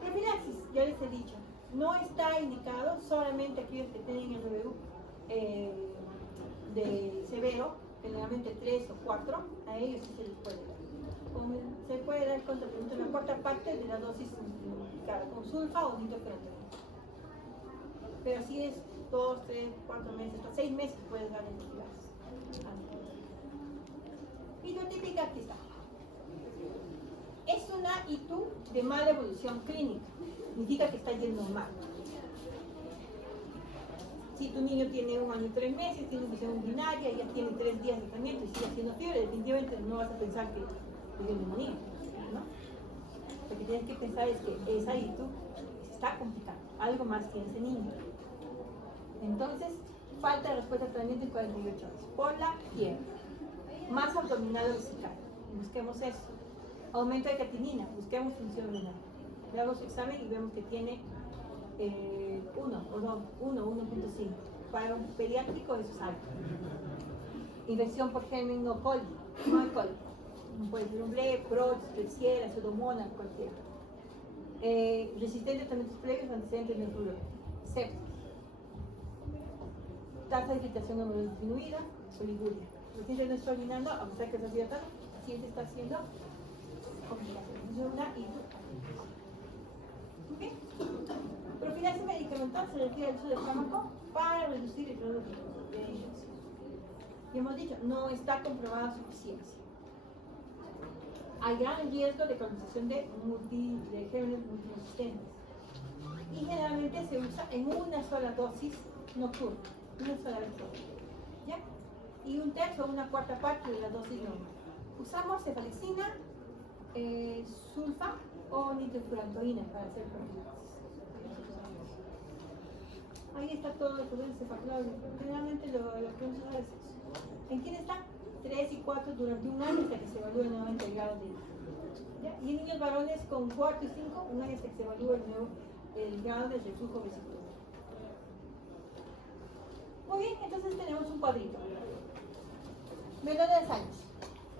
Profilaxis, ya les he dicho. No está indicado solamente aquellos que tienen el RBU de severo, generalmente 3 o 4, a ellos sí se les puede dar. Se puede dar contra una cuarta parte de la dosis indicada con sulfa o nitrofurantoína. Pero si es 2, 3, 4 meses, hasta 6 meses puedes dar en profilaxis. Hidrotípica, aquí está. Es una ITU de mala evolución clínica. Significa que está yendo mal. Si tu niño tiene 1 año y 3 meses, tiene infección urinaria, ya tiene 3 días de tratamiento y sigue haciendo fiebre, definitivamente no vas a pensar que tiene neumonía, ¿no? Lo que tienes que pensar es que esa ITU se está complicando. Algo más tiene ese niño. Entonces, falta de respuesta al tratamiento en 48 horas. Por la fiebre. Más abdominal o vesical. Busquemos eso. Aumento de creatinina. Busquemos función renal. Le hago su examen y vemos que tiene 1 o 2, 1.5. Para un pediátrico eso es alto. Infección por germen no coli, no hay coli. Puede ser un ble, prox, klebsiella, pseudomonas, cualquiera. Resistente a tratamientos previos, antecedentes de neutrólogo. Sepsis. Tasa de filtración no disminuida, oliguria. El paciente no está orinando, a pesar que está hidratado, el paciente está haciendo complicaciones de una y ¿okay? Profilaxis medicamentosa se refiere al uso del fármaco para reducir el riesgo de infección. Y hemos dicho, no está comprobada su eficiencia. Hay gran riesgo de colonización de gérmenes multiresistentes. Y generalmente se usa en una sola dosis nocturna, una sola vez. ¿Ya? Y 1/3 o 1/4 parte de la dosis normal. Usamos cefalexina, sulfa o nitrofurantoína para hacer profilaxis. Ahí está todo el poder cefalorraquídeo. Generalmente lo que vamos a hacer es eso. ¿En quién está? 3 y 4 durante un año hasta que se evalúe nuevamente el grado de ¿ya? Y en niños varones con 4 y 5, un año hasta que se evalúe el grado de reflujo vesicular. Muy bien, entonces tenemos un cuadrito. Menores años.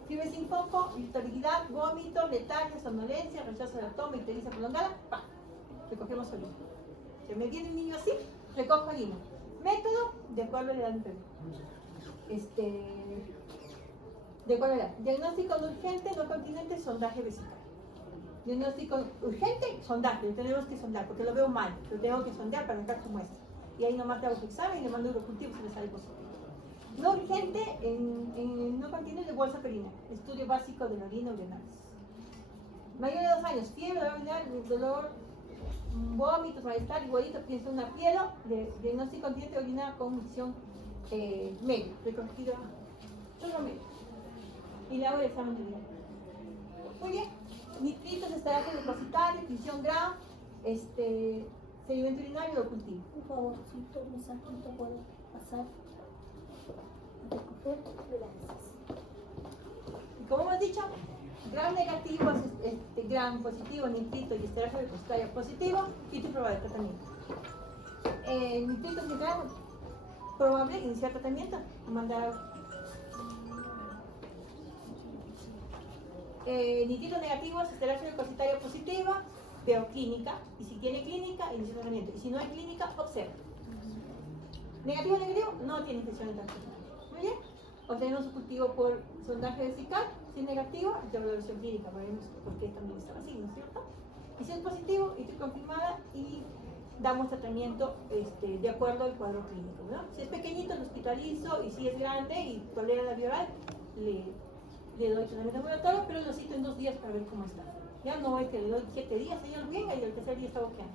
Fiebre sin foco, irritabilidad, vómito, letargia, somnolencia, rechazo de la toma, ictericia prolongada, ¡pam! Recogemos orina. Si me viene un niño así, recojo orina. Método de acuerdo a la edad enferma. ¿De cuál era? Diagnóstico no urgente, no continente, sondaje vesical. Diagnóstico urgente, sondaje, lo tenemos que sondar, porque lo veo mal, lo tengo que sondear para entrar como muestra. Y ahí nomás le hago su examen y le mando el cultivo si le sale positivo. No urgente, en no continente, bolsa perinatal, estudio básico de la orina urinalis. Mayor de 2 años, fiebre, dolor urinario, dolor, vómitos, malestar, igualito, pienso una pielo, diagnóstico continente de orina con misión medio, reconocido todo medio. Y le hago el examen de orina. Muy bien. Nitritos, esteraje depositario, tinción grado, sedimento urinario o cultivo. Por favor, si todo me saquito puede pasar. Recoger, gracias. Y como hemos dicho, gram negativo, gram positivo, nitrito y esteraje depositario positivo, y tu prueba de tratamiento. Nitritos de gram, probable iniciar tratamiento, mandar. Nitrito negativos, esteraje depositario positivo, veo clínica, y si tiene clínica, inicia tratamiento, y si no hay clínica, observa. Negativo, no tiene infección intestinal. Muy bien, obtenemos su cultivo por sondaje vesical, si es negativo, de evaluación clínica, veremos por qué también estaba así, ¿no es cierto? Y si es positivo, estoy confirmada y damos tratamiento de acuerdo al cuadro clínico, ¿no? Si es pequeñito, lo hospitalizo, y si es grande y tolera la vía oral, le doy tratamiento ambulatorio, pero lo cito en 2 días para ver cómo está. Ya no es que le doy 7 días, señor, venga, y el tercer día está boqueando.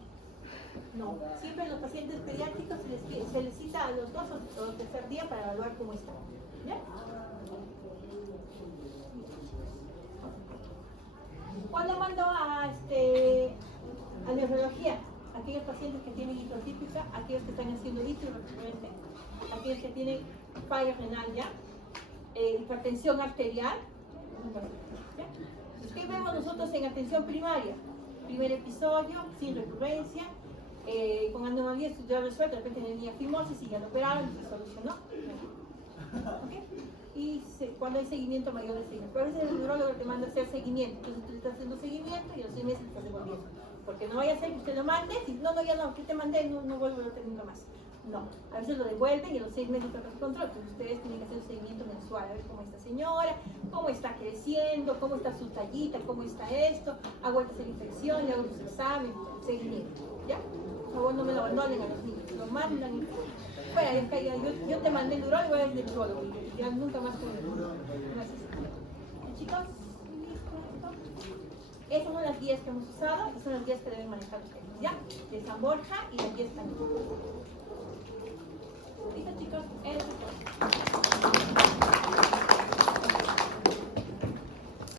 No, siempre a los pacientes pediátricos se les cita a los 2 o el tercer día para evaluar cómo está. ¿Ya? ¿Cuándo mando a neurología? Aquellos pacientes que tienen hipotípica, aquellos que están haciendo litio recurrente, aquellos que tienen falla renal ya, hipertensión arterial. ¿Qué vemos nosotros en atención primaria? Primer episodio, sin recurrencia, con anomalías ya resueltas, de repente tenía fimosis y ya lo operaron y se solucionó. ¿Okay? Y cuando hay seguimiento mayor de 6 meses. Pero a veces el neurólogo te manda a hacer seguimiento, entonces tú estás haciendo seguimiento y a los 6 meses estás devolviendo. Porque no vaya a ser que usted lo mande, y ya no, que te mandé, no vuelvo a verte nunca más. No, a veces lo devuelven y a los 6 meses tratan de control, entonces ustedes tienen que hacer un seguimiento mensual, a ver cómo está señora, cómo está creciendo, cómo está su tallita, cómo está esto, aguanta esa infección, le hago los exámenes, seguimiento, ¿ya? Por favor, no me lo abandonen a los niños, lo mandan y fuera, yo te mandé el neurólogo, es el neurólogo, y ya nunca más con el neurólogo. Gracias. Chicos, esas son las guías que hemos usado y son las guías que deben manejar ustedes, ¿ya? De San Borja y las guías también. ¿Listo, chicos? Eso es todo.